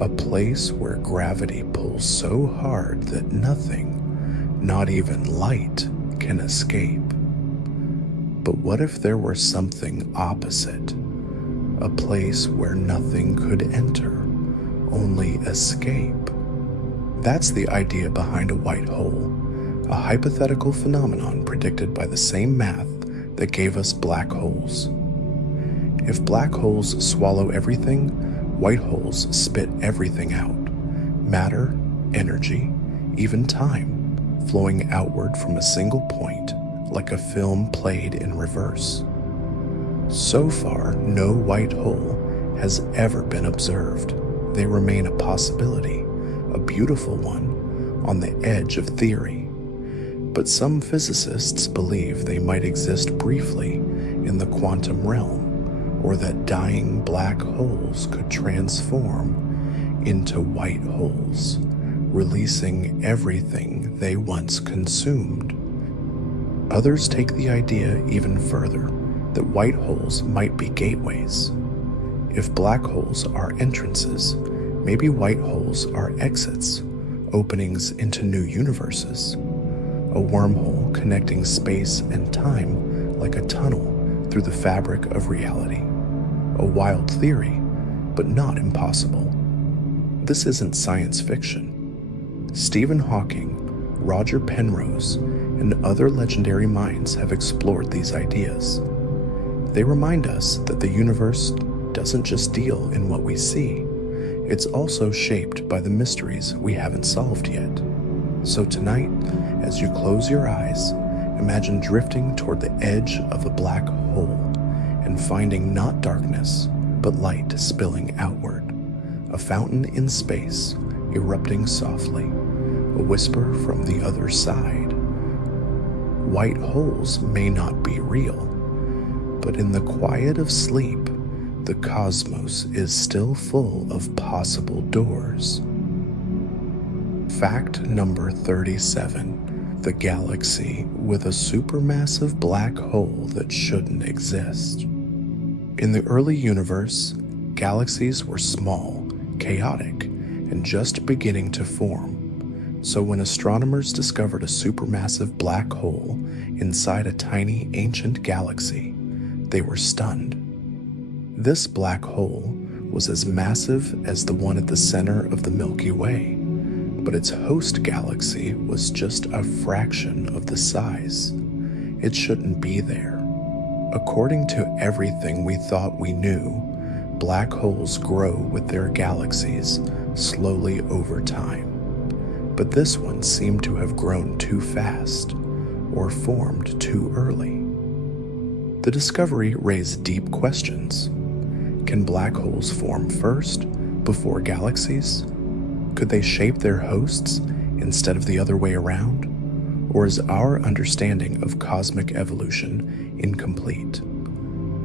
A place where gravity pulls so hard that nothing, not even light, can escape. But what if there were something opposite? A place where nothing could enter, only escape. That's the idea behind a white hole, a hypothetical phenomenon predicted by the same math that gave us black holes. If black holes swallow everything, white holes spit everything out. Matter, energy, even time, flowing outward from a single point, like a film played in reverse. So far, no white hole has ever been observed. They remain a possibility, a beautiful one, on the edge of theory. But some physicists believe they might exist briefly in the quantum realm, or that dying black holes could transform into white holes, releasing everything they once consumed. Others take the idea even further, that white holes might be gateways. If black holes are entrances, maybe white holes are exits, openings into new universes. A wormhole connecting space and time like a tunnel through the fabric of reality. A wild theory, but not impossible. This isn't science fiction. Stephen Hawking, Roger Penrose, and other legendary minds have explored these ideas. They remind us that the universe doesn't just deal in what we see, it's also shaped by the mysteries we haven't solved yet. So tonight, as you close your eyes, imagine drifting toward the edge of a black hole and finding not darkness, but light spilling outward. A fountain in space, erupting softly, a whisper from the other side. White holes may not be real, but in the quiet of sleep, the cosmos is still full of possible doors. Fact number 37. The galaxy with a supermassive black hole that shouldn't exist. In the early universe, galaxies were small, chaotic, and just beginning to form. So when astronomers discovered a supermassive black hole inside a tiny ancient galaxy, they were stunned. This black hole was as massive as the one at the center of the Milky Way, but its host galaxy was just a fraction of the size. It shouldn't be there. According to everything we thought we knew, black holes grow with their galaxies slowly over time. But this one seemed to have grown too fast, or formed too early. The discovery raised deep questions. Can black holes form first, before galaxies? Could they shape their hosts instead of the other way around? Or is our understanding of cosmic evolution incomplete?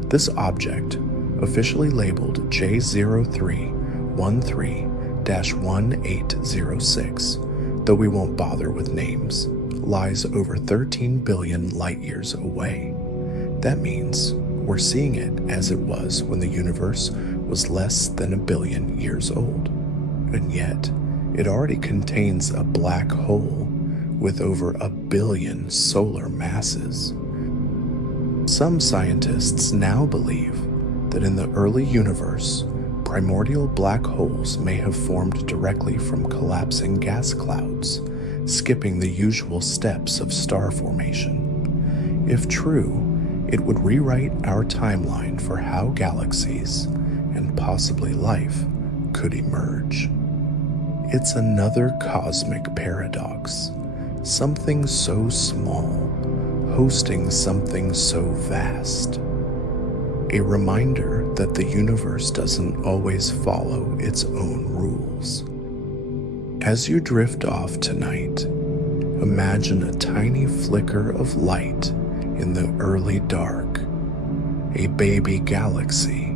This object, officially labeled J0313-1806, though we won't bother with names, lies over 13 billion light years away. That means we're seeing it as it was when the universe was less than 1 billion years old. And yet, it already contains a black hole with over 1 billion solar masses. Some scientists now believe that in the early universe, primordial black holes may have formed directly from collapsing gas clouds, skipping the usual steps of star formation. If true, it would rewrite our timeline for how galaxies, and possibly life, could emerge. It's another cosmic paradox. Something so small, hosting something so vast. A reminder that the universe doesn't always follow its own rules. As you drift off tonight, imagine a tiny flicker of light in the early dark, a baby galaxy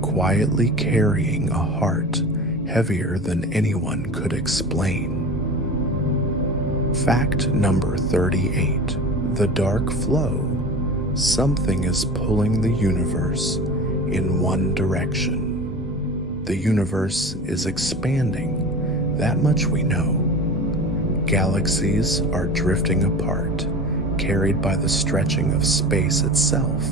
quietly carrying a heart heavier than anyone could explain. Fact number 38. The dark flow. Something is pulling the universe in one direction. The universe is expanding, that much we know. Galaxies are drifting apart, carried by the stretching of space itself.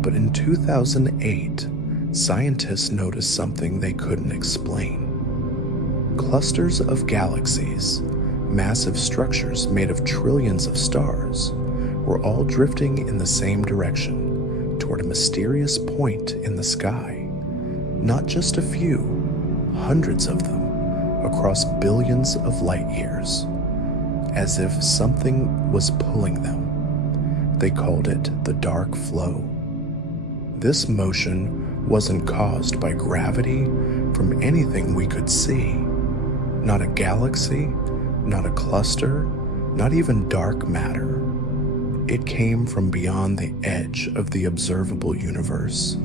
But in 2008, scientists noticed something they couldn't explain. Clusters of galaxies, massive structures made of trillions of stars, were all drifting in the same direction toward a mysterious point in the sky. Not just a few, hundreds of them, across billions of light years, as if something was pulling them. They called it the dark flow. This motion wasn't caused by gravity from anything we could see. Not a galaxy, not a cluster, not even dark matter. It came from beyond the edge of the observable universe,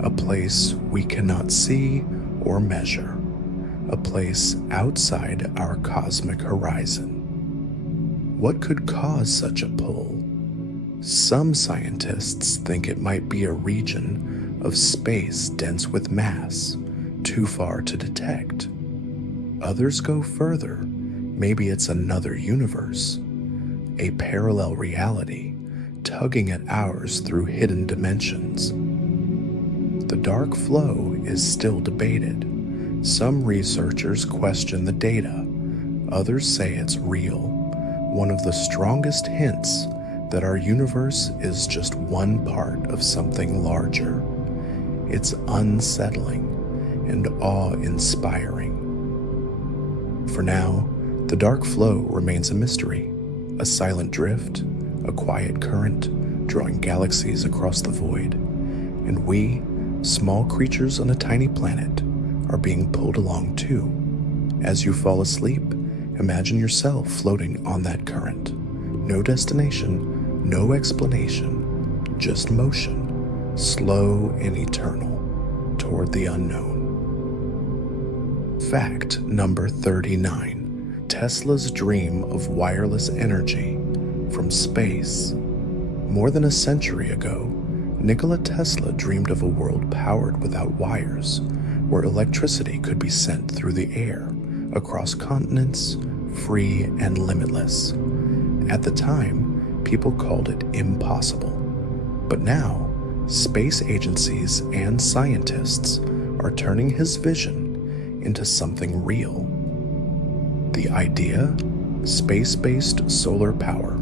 a place we cannot see or measure, a place outside our cosmic horizon. What could cause such a pull? Some scientists think it might be a region of space dense with mass, too far to detect. Others go further. Maybe it's another universe, a parallel reality, tugging at ours through hidden dimensions. The dark flow is still debated. Some researchers question the data. Others say it's real, one of the strongest hints that our universe is just one part of something larger. It's unsettling and awe-inspiring. For now, the dark flow remains a mystery, a silent drift, a quiet current drawing galaxies across the void, and we, small creatures on a tiny planet, are being pulled along too. As you fall asleep, imagine yourself floating on that current. No destination, no explanation, just motion, slow and eternal, toward the unknown. Fact number 39. Tesla's dream of wireless energy from space. More than a century ago, Nikola Tesla dreamed of a world powered without wires, where electricity could be sent through the air, across continents, free and limitless. At the time, people called it impossible. But now, space agencies and scientists are turning his vision into something real. The idea? Space-based solar power.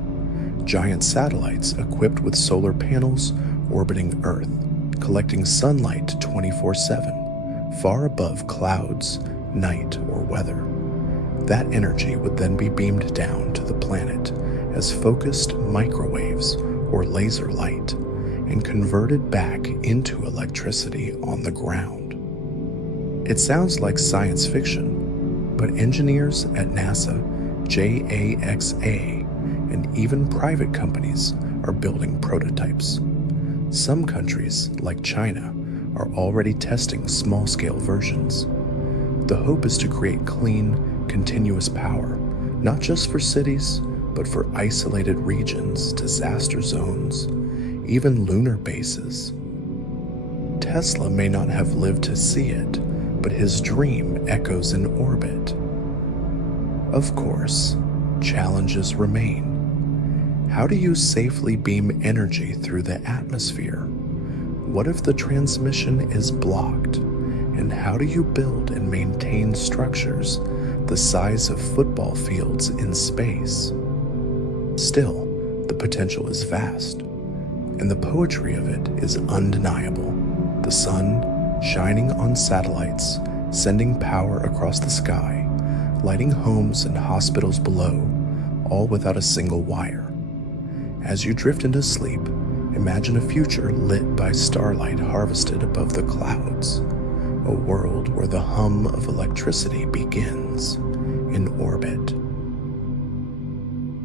Giant satellites equipped with solar panels orbiting Earth, collecting sunlight 24/7, far above clouds, night, or weather. That energy would then be beamed down to the planet as focused microwaves or laser light and converted back into electricity on the ground. It sounds like science fiction, but engineers at NASA, JAXA, and even private companies are building prototypes. Some countries, like China, are already testing small-scale versions. The hope is to create clean, continuous power, not just for cities, but for isolated regions, disaster zones, even lunar bases. Tesla may not have lived to see it, but his dream echoes in orbit. Of course, challenges remain. How do you safely beam energy through the atmosphere? What if the transmission is blocked? And how do you build and maintain structures the size of football fields in space? Still, the potential is vast, and the poetry of it is undeniable. The sun shining on satellites, sending power across the sky, lighting homes and hospitals below, all without a single wire. As you drift into sleep, imagine a future lit by starlight harvested above the clouds, a world where the hum of electricity begins in orbit.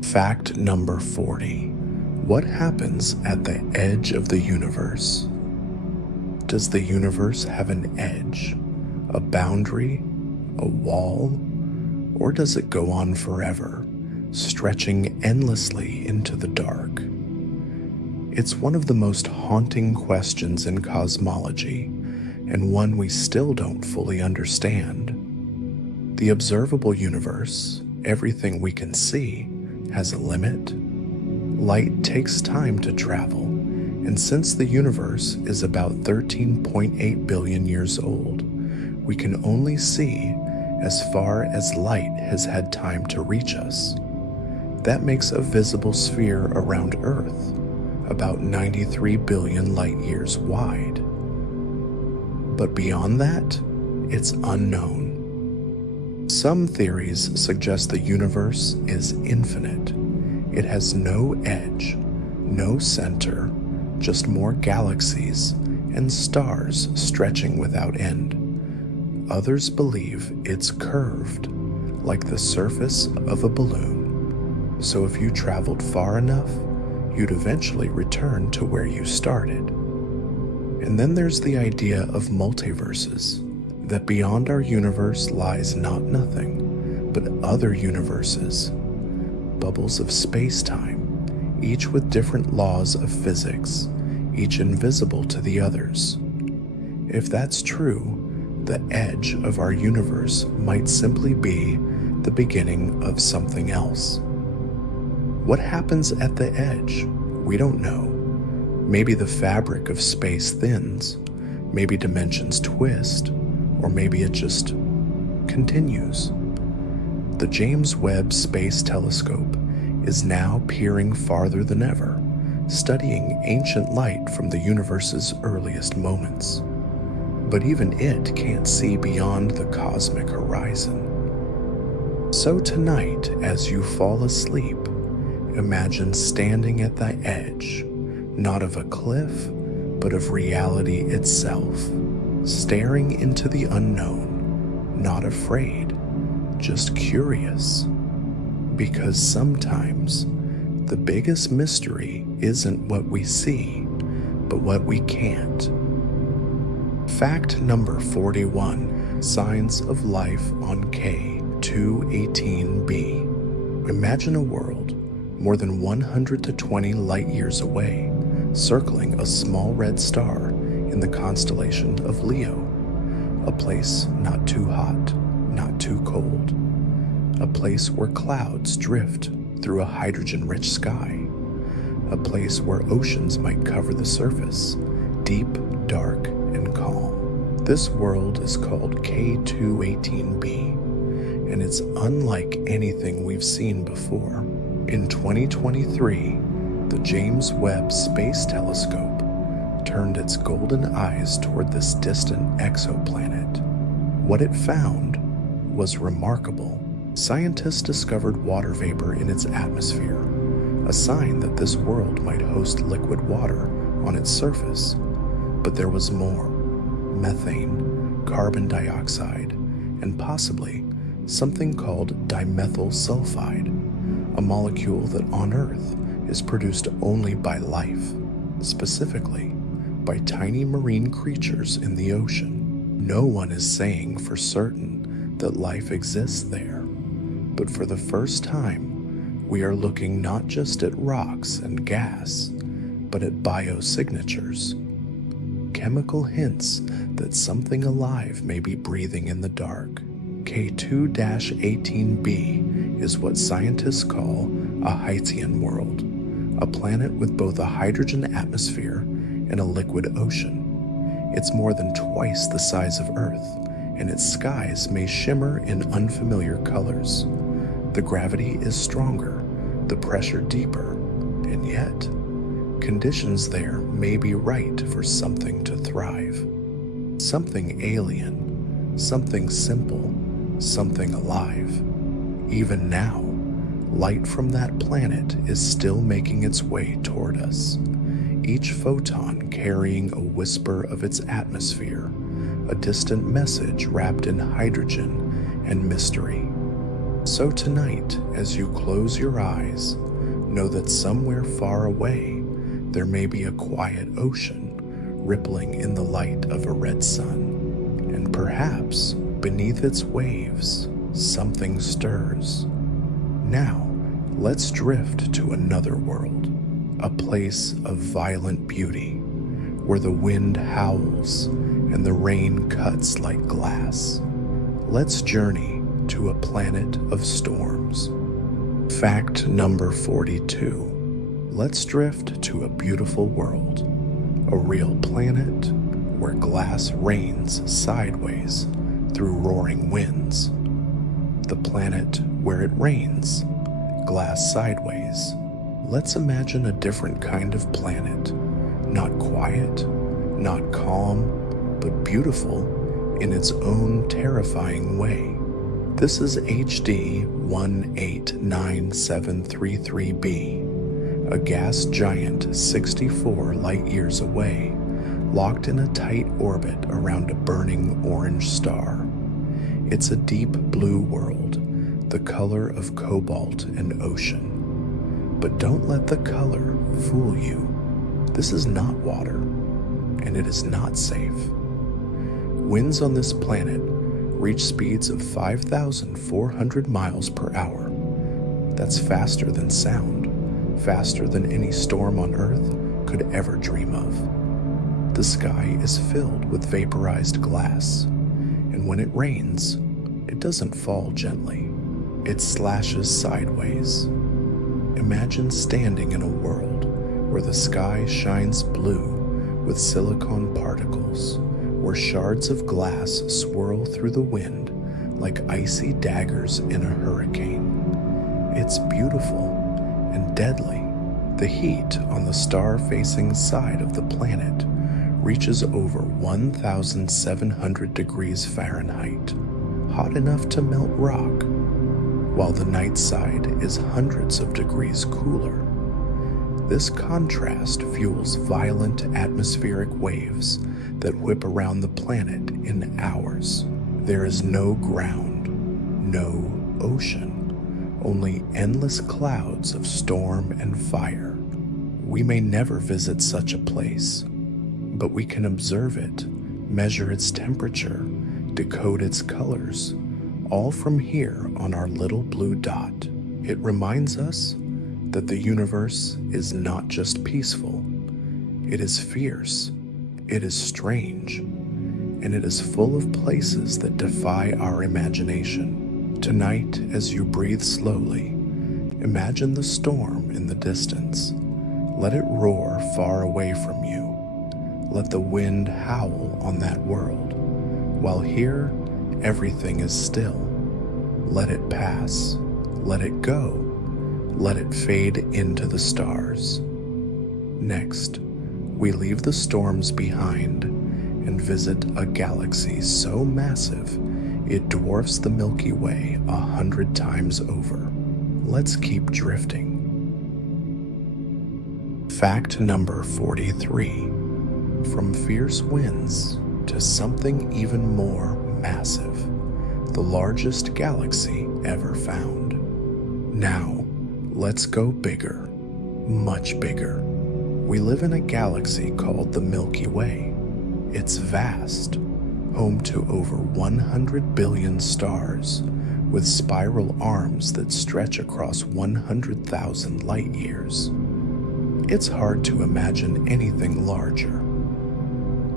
Fact number 40. What happens at the edge of the universe? Does the universe have an edge, a boundary, a wall, or does it go on forever, stretching endlessly into the dark? It's one of the most haunting questions in cosmology, and one we still don't fully understand. The observable universe, everything we can see, has a limit. Light takes time to travel, and since the universe is about 13.8 billion years old, we can only see as far as light has had time to reach us. That makes a visible sphere around Earth about 93 billion light years wide. But beyond that, it's unknown. Some theories suggest the universe is infinite. It has no edge, no center, just more galaxies and stars stretching without end. Others believe it's curved, like the surface of a balloon. So if you traveled far enough, you'd eventually return to where you started. And then there's the idea of multiverses, that beyond our universe lies not nothing, but other universes, bubbles of space-time, each with different laws of physics, each invisible to the others. If that's true, the edge of our universe might simply be the beginning of something else. What happens at the edge? We don't know. Maybe the fabric of space thins, maybe dimensions twist, or maybe it just continues. The James Webb Space Telescope is now peering farther than ever, studying ancient light from the universe's earliest moments. But even it can't see beyond the cosmic horizon. So tonight, as you fall asleep, imagine standing at the edge, not of a cliff, but of reality itself, staring into the unknown, not afraid, just curious. Because sometimes the biggest mystery isn't what we see, but what we can't. Fact number 41, signs of life on K218b. Imagine a world more than 120 light years away, circling a small red star in the constellation of Leo, a place not too hot, not too cold, a place where clouds drift through a hydrogen-rich sky, a place where oceans might cover the surface, deep, dark, and calm. This world is called K218b, and it's unlike anything we've seen before. In 2023, the James Webb Space Telescope turned its golden eyes toward this distant exoplanet. What it found was remarkable. Scientists discovered water vapor in its atmosphere, a sign that this world might host liquid water on its surface. But there was more: methane, carbon dioxide, and possibly something called dimethyl sulfide, a molecule that on Earth is produced only by life, specifically by tiny marine creatures in the ocean. No one is saying for certain that life exists there, but for the first time, we are looking not just at rocks and gas, but at biosignatures, chemical hints that something alive may be breathing in the dark. K2-18b is what scientists call a Haitian world, a planet with both a hydrogen atmosphere and a liquid ocean. It's more than twice the size of Earth, and its skies may shimmer in unfamiliar colors. The gravity is stronger, the pressure deeper, and yet, conditions there may be right for something to thrive. Something alien, something simple, something alive. Even now, light from that planet is still making its way toward us, each photon carrying a whisper of its atmosphere, a distant message wrapped in hydrogen and mystery. So tonight, as you close your eyes, know that somewhere far away, there may be a quiet ocean rippling in the light of a red sun, and perhaps beneath its waves, something stirs. Now, let's drift to another world, a place of violent beauty, where the wind howls and the rain cuts like glass. Let's journey to a planet of storms. Fact number 42. Let's drift to a beautiful world, a real planet where glass rains sideways through roaring winds. The planet where it rains, glass sideways. Let's imagine a different kind of planet, not quiet, not calm, but beautiful in its own terrifying way. This is HD 189733b, a gas giant 64 light-years away, locked in a tight orbit around a burning orange star. It's a deep blue world, the color of cobalt and ocean. But don't let the color fool you. This is not water, and it is not safe. Winds on this planet reach speeds of 5,400 miles per hour. That's faster than sound, faster than any storm on Earth could ever dream of. The sky is filled with vaporized glass, and when it rains, it doesn't fall gently. It slashes sideways. Imagine standing in a world where the sky shines blue with silicon particles, where shards of glass swirl through the wind like icy daggers in a hurricane. It's beautiful and deadly. The heat on the star-facing side of the planet reaches over 1,700 degrees Fahrenheit, hot enough to melt rock, while the night side is hundreds of degrees cooler. This contrast fuels violent atmospheric waves that whip around the planet in hours. There is no ground, no ocean, only endless clouds of storm and fire. We may never visit such a place, but we can observe it, measure its temperature, decode its colors, all from here on our little blue dot. It reminds us that the universe is not just peaceful, it is fierce, it is strange, and it is full of places that defy our imagination. Tonight, as you breathe slowly, imagine the storm in the distance. Let it roar far away from you. Let the wind howl on that world, while here everything is still. Let it pass, let it go, let it fade into the stars. Next, we leave the storms behind and visit a galaxy so massive it dwarfs the Milky Way 100 times over. Let's keep drifting. Fact number 43. From fierce winds to something even more massive, the largest galaxy ever found. Now, let's go bigger, much bigger. We live in a galaxy called the Milky Way. It's vast, home to over 100 billion stars, with spiral arms that stretch across 100,000 light years. It's hard to imagine anything larger,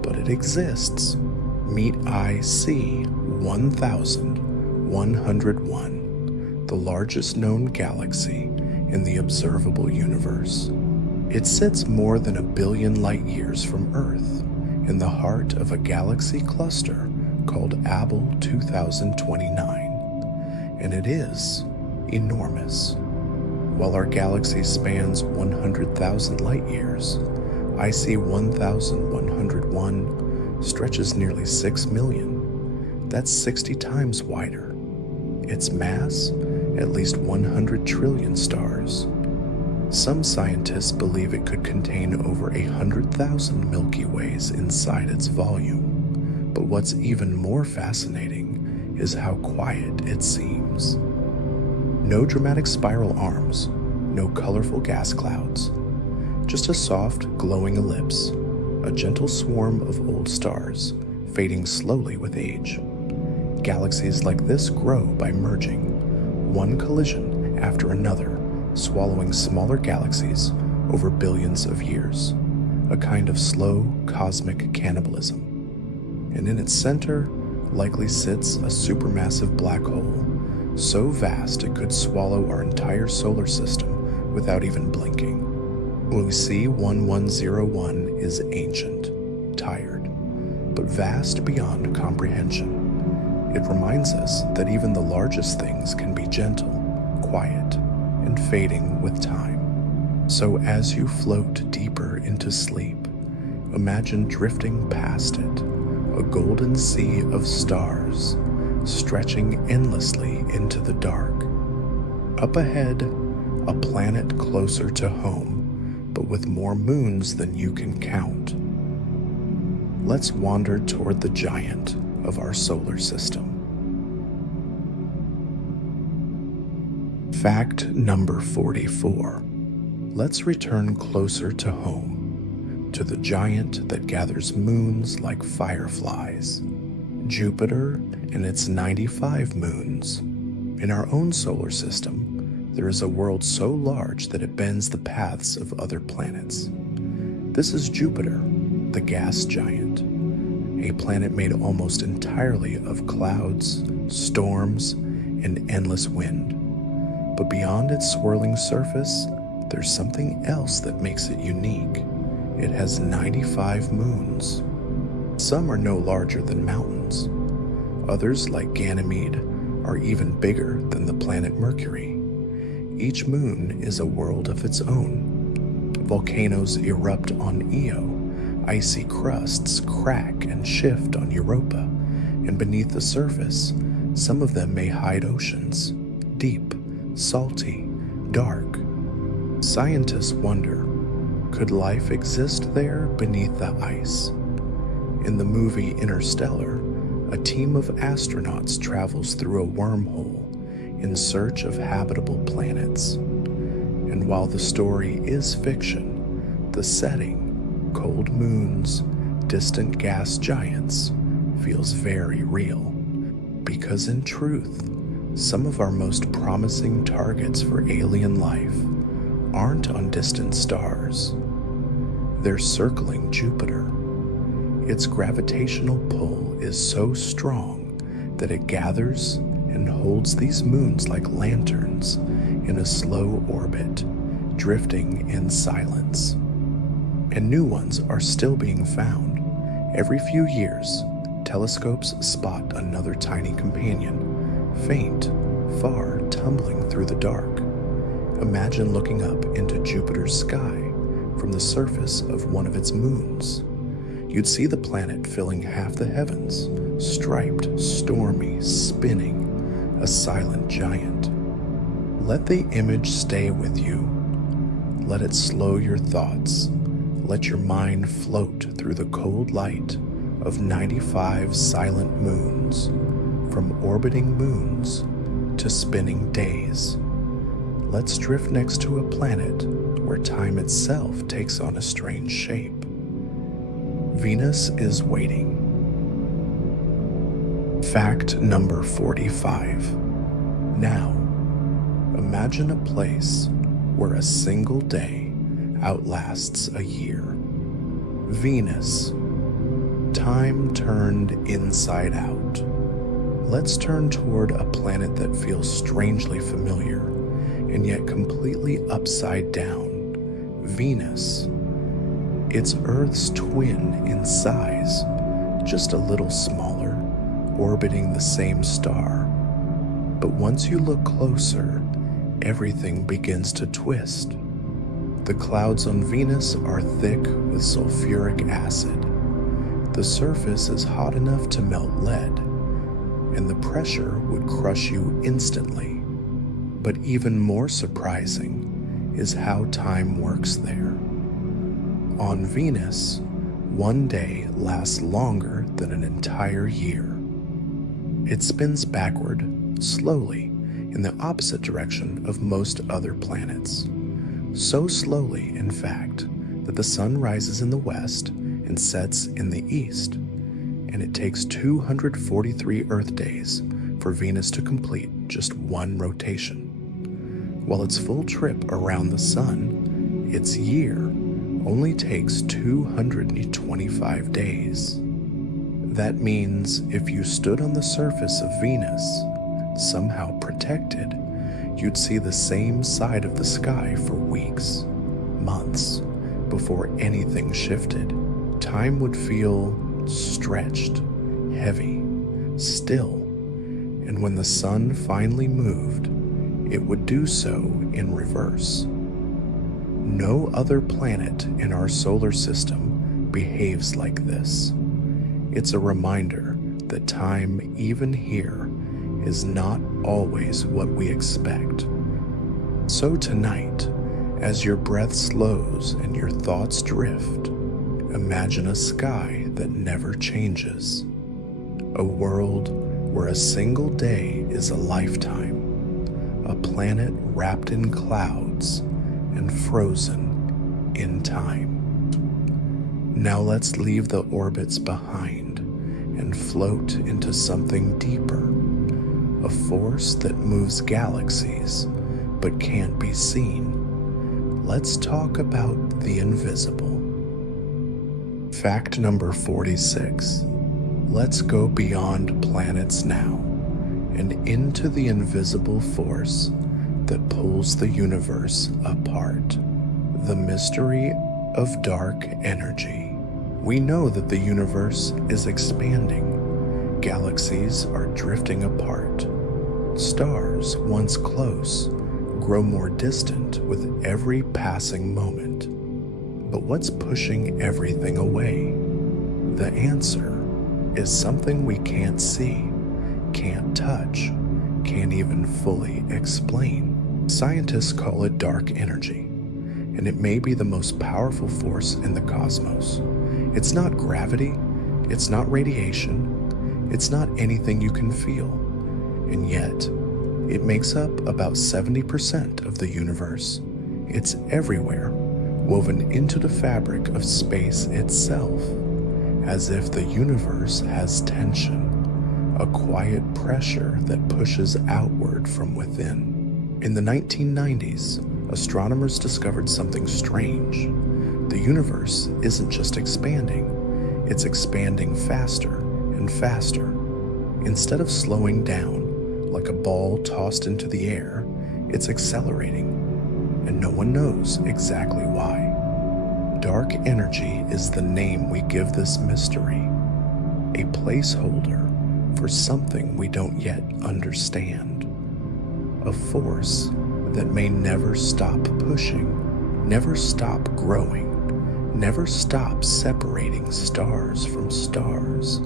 but it exists. Meet IC 1101, the largest known galaxy in the observable universe. It sits more than 1 billion light years from Earth, in the heart of a galaxy cluster called Abell 2029, and it is enormous. While our galaxy spans 100,000 light years, IC 1101 stretches nearly 6 million. That's 60 times wider. Its mass, at least 100 trillion stars. Some scientists believe it could contain over 100,000 Milky Ways inside its volume. But what's even more fascinating is how quiet it seems. No dramatic spiral arms, no colorful gas clouds, just a soft, glowing ellipse, a gentle swarm of old stars, fading slowly with age. Galaxies like this grow by merging, one collision after another, swallowing smaller galaxies over billions of years, a kind of slow cosmic cannibalism. And in its center likely sits a supermassive black hole, so vast it could swallow our entire solar system without even blinking. We see 1101 is ancient, tired, but vast beyond comprehension. It reminds us that even the largest things can be gentle, quiet, and fading with time. So as you float deeper into sleep, imagine drifting past it, a golden sea of stars, stretching endlessly into the dark. Up ahead, a planet closer to home, but with more moons than you can count. Let's wander toward the giant of our solar system. Fact number 44. Let's return closer to home, to the giant that gathers moons like fireflies, Jupiter and its 95 moons. In our own solar system, there is a world so large that it bends the paths of other planets. This is Jupiter, the gas giant, a planet made almost entirely of clouds, storms, and endless wind. But beyond its swirling surface, there's something else that makes it unique. It has 95 moons. Some are no larger than mountains. Others, like Ganymede, are even bigger than the planet Mercury. Each moon is a world of its own. Volcanoes erupt on Io. Icy crusts crack and shift on Europa, and beneath the surface, some of them may hide oceans, deep, salty, dark. Scientists wonder, could life exist there beneath the ice? In the movie Interstellar, a team of astronauts travels through a wormhole in search of habitable planets. And while the story is fiction, the setting, cold moons, distant gas giants, feels very real. Because in truth, some of our most promising targets for alien life aren't on distant stars. They're circling Jupiter. Its gravitational pull is so strong that it gathers and holds these moons like lanterns in a slow orbit, drifting in silence. And new ones are still being found. Every few years, telescopes spot another tiny companion, faint, far, tumbling through the dark. Imagine looking up into Jupiter's sky from the surface of one of its moons. You'd see the planet filling half the heavens, striped, stormy, spinning, a silent giant. Let the image stay with you. Let it slow your thoughts. Let your mind float through the cold light of 95 silent moons, from orbiting moons to spinning days. Let's drift next to a planet where time itself takes on a strange shape. Venus is waiting. Fact number 45. Now, imagine a place where a single day outlasts a year. Venus. Time turned inside out. Let's turn toward a planet that feels strangely familiar and yet completely upside down. Venus. It's Earth's twin in size, just a little smaller, orbiting the same star. But once you look closer, everything begins to twist. The clouds on Venus are thick with sulfuric acid. The surface is hot enough to melt lead, and the pressure would crush you instantly. But even more surprising is how time works there. On Venus, one day lasts longer than an entire year. It spins backward, slowly, in the opposite direction of most other planets. So slowly, in fact, that the sun rises in the west and sets in the east, and it takes 243 Earth days for Venus to complete just one rotation. While its full trip around the sun, its year, only takes 225 days. That means if you stood on the surface of Venus, somehow protected, you'd see the same side of the sky for weeks, months, before anything shifted. Time would feel stretched, heavy, still, and when the sun finally moved, it would do so in reverse. No other planet in our solar system behaves like this. It's a reminder that time, even here, is not always what we expect. So tonight, as your breath slows and your thoughts drift, imagine a sky that never changes. A world where a single day is a lifetime. A planet wrapped in clouds and frozen in time. Now let's leave the orbits behind and float into something deeper. A force that moves galaxies but can't be seen. Let's talk about the invisible. Fact number 46. Let's go beyond planets now and into the invisible force that pulls the universe apart. The mystery of dark energy. We know that the universe is expanding. Galaxies are drifting apart. Stars, once close, grow more distant with every passing moment. But what's pushing everything away? The answer is something we can't see, can't touch, can't even fully explain. Scientists call it dark energy, and it may be the most powerful force in the cosmos. It's not gravity, it's not radiation, it's not anything you can feel, and yet it makes up about 70% of the universe. It's everywhere, woven into the fabric of space itself, as if the universe has tension, a quiet pressure that pushes outward from within. In the 1990s, astronomers discovered something strange. The universe isn't just expanding, it's expanding faster and faster. Instead of slowing down, like a ball tossed into the air, it's accelerating, and no one knows exactly why. Dark energy is the name we give this mystery, a placeholder for something we don't yet understand. A force that may never stop pushing, never stop growing, never stop separating stars from stars.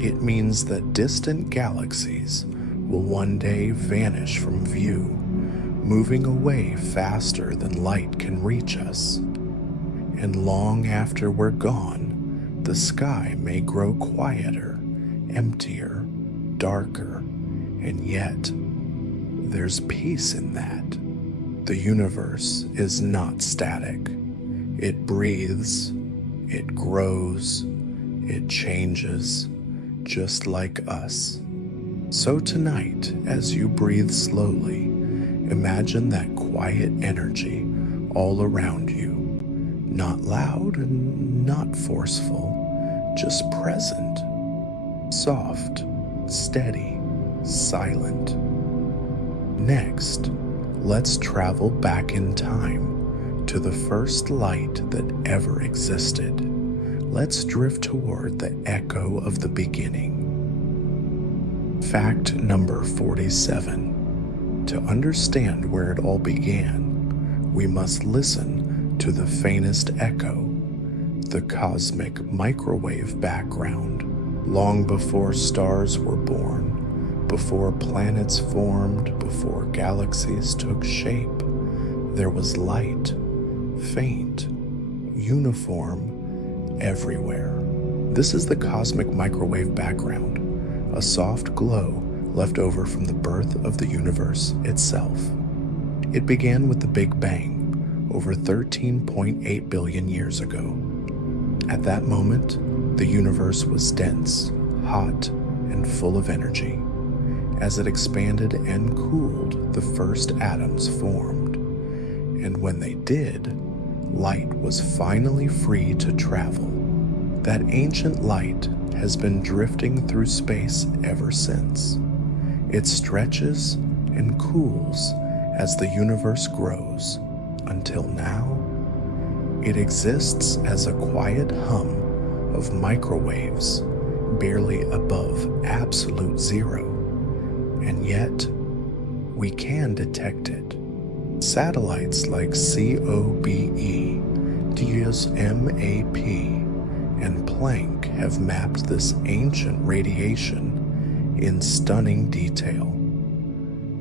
It means that distant galaxies will one day vanish from view, moving away faster than light can reach us. And long after we're gone, the sky may grow quieter, emptier, darker, and yet there's peace in that. The universe is not static. It breathes, it grows, it changes, just like us. So tonight, as you breathe slowly, imagine that quiet energy all around you. Not loud and not forceful, just present, soft, steady, silent. Next, let's travel back in time to the first light that ever existed. Let's drift toward the echo of the beginning. Fact number 47. To understand where it all began, we must listen to the faintest echo, the cosmic microwave background. Long before stars were born, before planets formed, before galaxies took shape, there was light, faint, uniform, everywhere. This is the cosmic microwave background, a soft glow left over from the birth of the universe itself. It began with the Big Bang over 13.8 billion years ago. At that moment, the universe was dense, hot, and full of energy. As it expanded and cooled, the first atoms formed. And when they did, light was finally free to travel. That ancient light has been drifting through space ever since. It stretches and cools as the universe grows, until now, It exists as a quiet hum of microwaves, barely above absolute zero, and yet we can detect it. Satellites like COBE, DSMAP, and Planck have mapped this ancient radiation in stunning detail.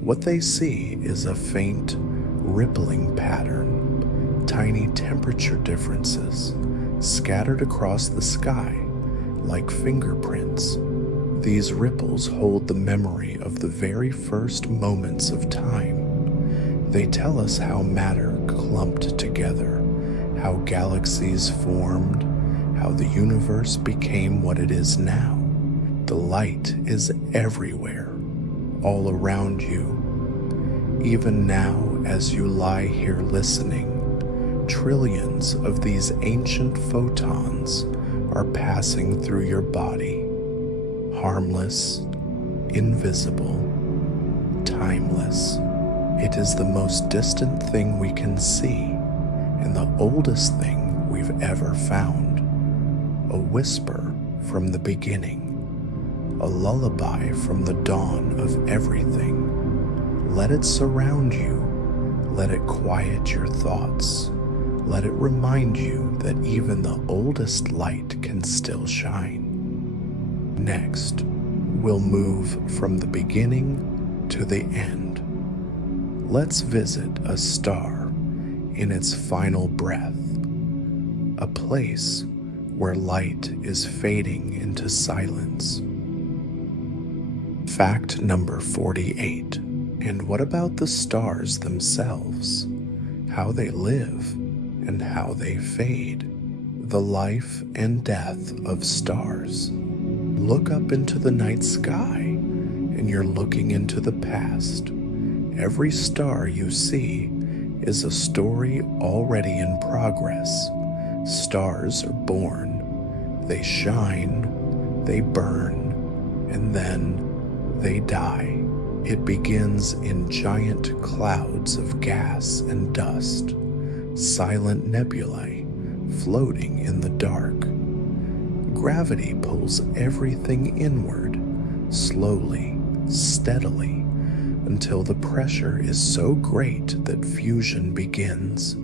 What they see is a faint, rippling pattern, tiny temperature differences scattered across the sky like fingerprints. These ripples hold the memory of the very first moments of time. They tell us how matter clumped together, how galaxies formed, how the universe became what it is now. The light is everywhere, all around you. Even now, as you lie here listening, trillions of these ancient photons are passing through your body, harmless, invisible, timeless. It is the most distant thing we can see, and the oldest thing we've ever found. A whisper from the beginning, a lullaby from the dawn of everything. Let it surround you. Let it quiet your thoughts. Let it remind you that even the oldest light can still shine. Next, we'll move from the beginning to the end. Let's visit a star in its final breath, a place where light is fading into silence. Fact number 48. And what about the stars themselves? How they live and how they fade. The life and death of stars. Look up into the night sky, and you're looking into the past. Every star you see is a story already in progress. Stars are born, they shine, they burn, and then they die. It begins in giant clouds of gas and dust, silent nebulae floating in the dark. Gravity pulls everything inward, slowly, steadily, until the pressure is so great that fusion begins.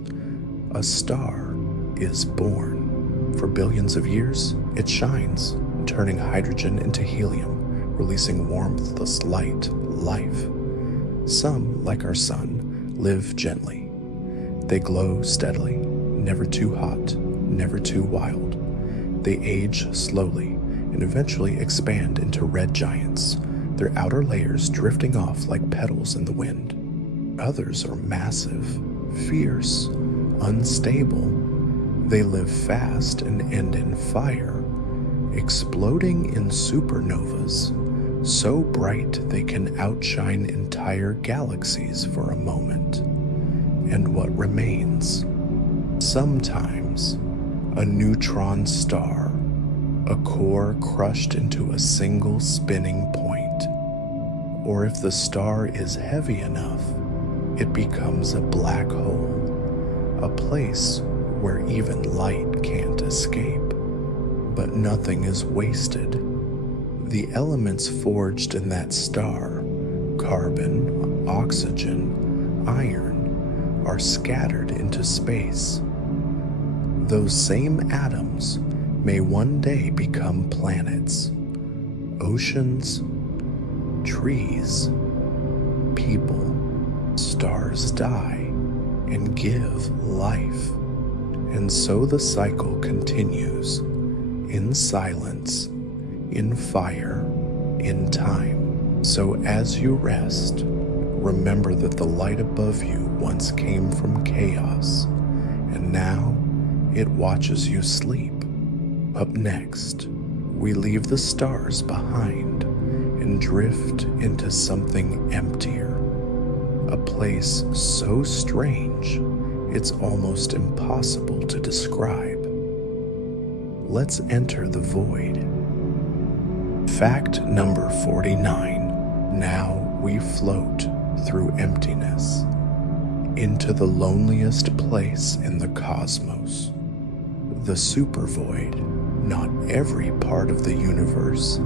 A star is born. For billions of years, it shines, turning hydrogen into helium, releasing warmthless light, life. Some, like our sun, live gently. They glow steadily, never too hot, never too wild. They age slowly and eventually expand into red giants, their outer layers drifting off like petals in the wind. Others are massive, fierce, unstable. They live fast and end in fire, exploding in supernovas, so bright they can outshine entire galaxies for a moment. And what remains? Sometimes a neutron star, a core crushed into a single spinning point. Or if the star is heavy enough, it becomes a black hole, a place where even light can't escape. But nothing is wasted. The elements forged in that star, carbon, oxygen, iron, are scattered into space. Those same atoms may one day become planets, oceans, trees, people. Stars die and give life. And so the cycle continues, in silence, in fire, in time. So as you rest, remember that the light above you once came from chaos, and now it watches you sleep. Up next, we leave the stars behind and drift into something emptier, a place so strange it's almost impossible to describe. Let's enter the void. Fact number 49. Now we float through emptiness. into the loneliest place in the cosmos, the supervoid. Not every part of the universe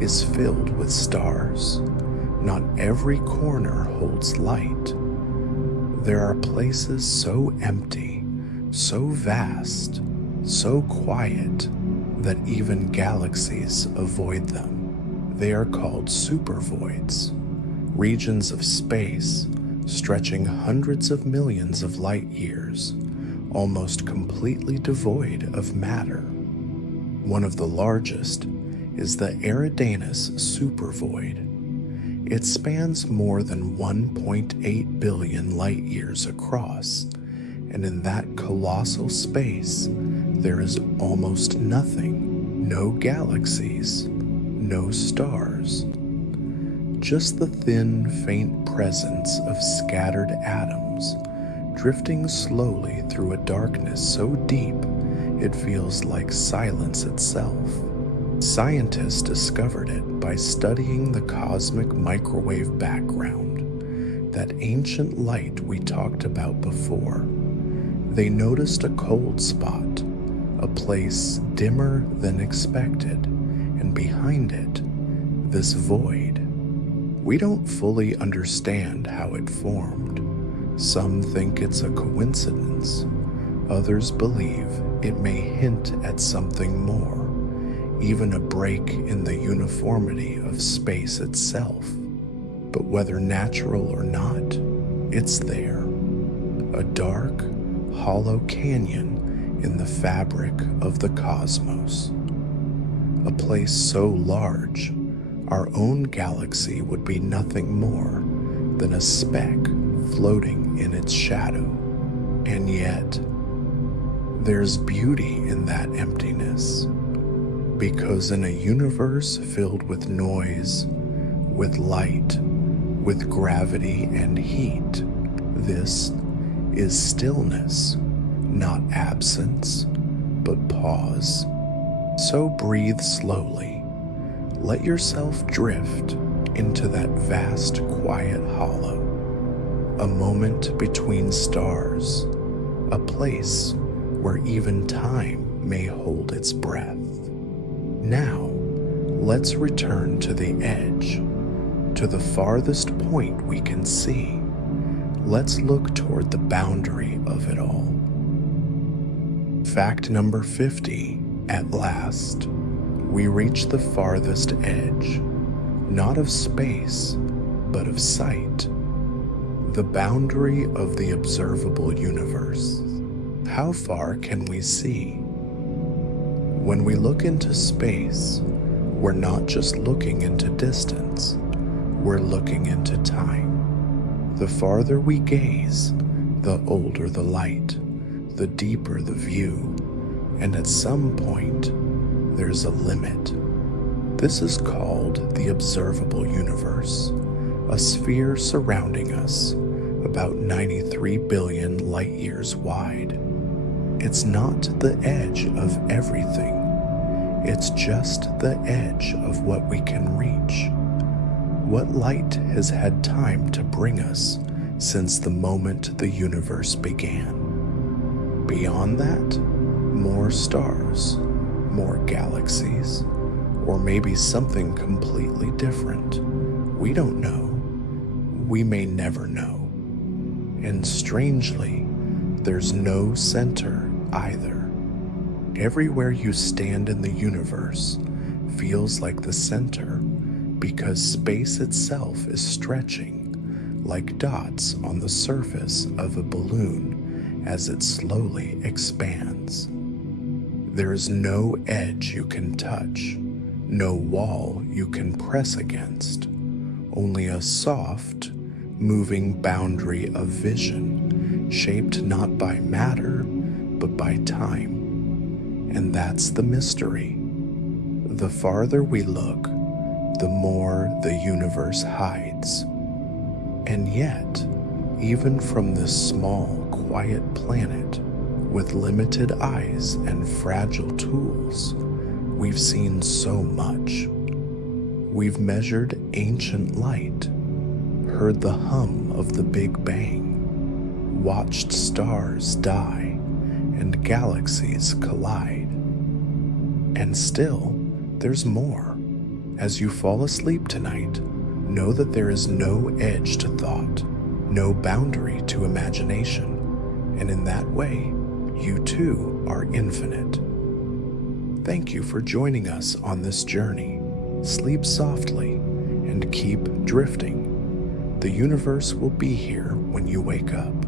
is filled with stars. Not every corner holds light. There are places so empty, so vast, so quiet that even galaxies avoid them. They are called supervoids, regions of space stretching hundreds of millions of light years, almost completely devoid of matter. One of the largest is the Eridanus supervoid. It spans more than 1.8 billion light years across, and in that colossal space, there is almost nothing. No galaxies, no stars. Just the thin, faint presence of scattered atoms drifting slowly through a darkness so deep it feels like silence itself. Scientists discovered it by studying the cosmic microwave background, that ancient light we talked about before. They noticed a cold spot, a place dimmer than expected, and behind it, this void. We don't fully understand how it formed. Some think it's a coincidence. Others believe it may hint at something more, even a break in the uniformity of space itself. But whether natural or not, it's there. A dark, hollow canyon in the fabric of the cosmos. A place so large, our own galaxy would be nothing more than a speck floating in its shadow. And yet, there's beauty in that emptiness, because in a universe filled with noise, with light, with gravity and heat, this is stillness, not absence, but pause. So breathe slowly. Let yourself drift into that vast, quiet hollow, a moment between stars, a place where even time may hold its breath. Now, let's return to the edge, to the farthest point we can see. Let's look toward the boundary of it all. Fact number 50. At last, we reach the farthest edge, not of space, but of sight, the boundary of the observable universe. How far can we see? When we look into space, we're not just looking into distance, we're looking into time. The farther we gaze, the older the light, the deeper the view, and at some point, there's a limit. This is called the observable universe, a sphere surrounding us, about 93 billion light years wide. It's not the edge of everything. It's just the edge of what we can reach. What light has had time to bring us since the moment the universe began? Beyond that, more stars, more galaxies, or maybe something completely different. We don't know. We may never know. And strangely, there's no center either. Everywhere you stand in the universe feels like the center because space itself is stretching like dots on the surface of a balloon as it slowly expands. There is no edge you can touch, no wall you can press against, only a soft, moving boundary of vision shaped not by matter, but by time. And that's the mystery. The farther we look, the more the universe hides. And yet, even from this small, quiet planet, with limited eyes and fragile tools, we've seen so much. We've measured ancient light, heard the hum of the Big Bang, watched stars die and galaxies collide. And still, there's more. As you fall asleep tonight, know that there is no edge to thought, no boundary to imagination, and in that way, you too are infinite. Thank you for joining us on this journey. Sleep softly and keep drifting. The universe will be here when you wake up.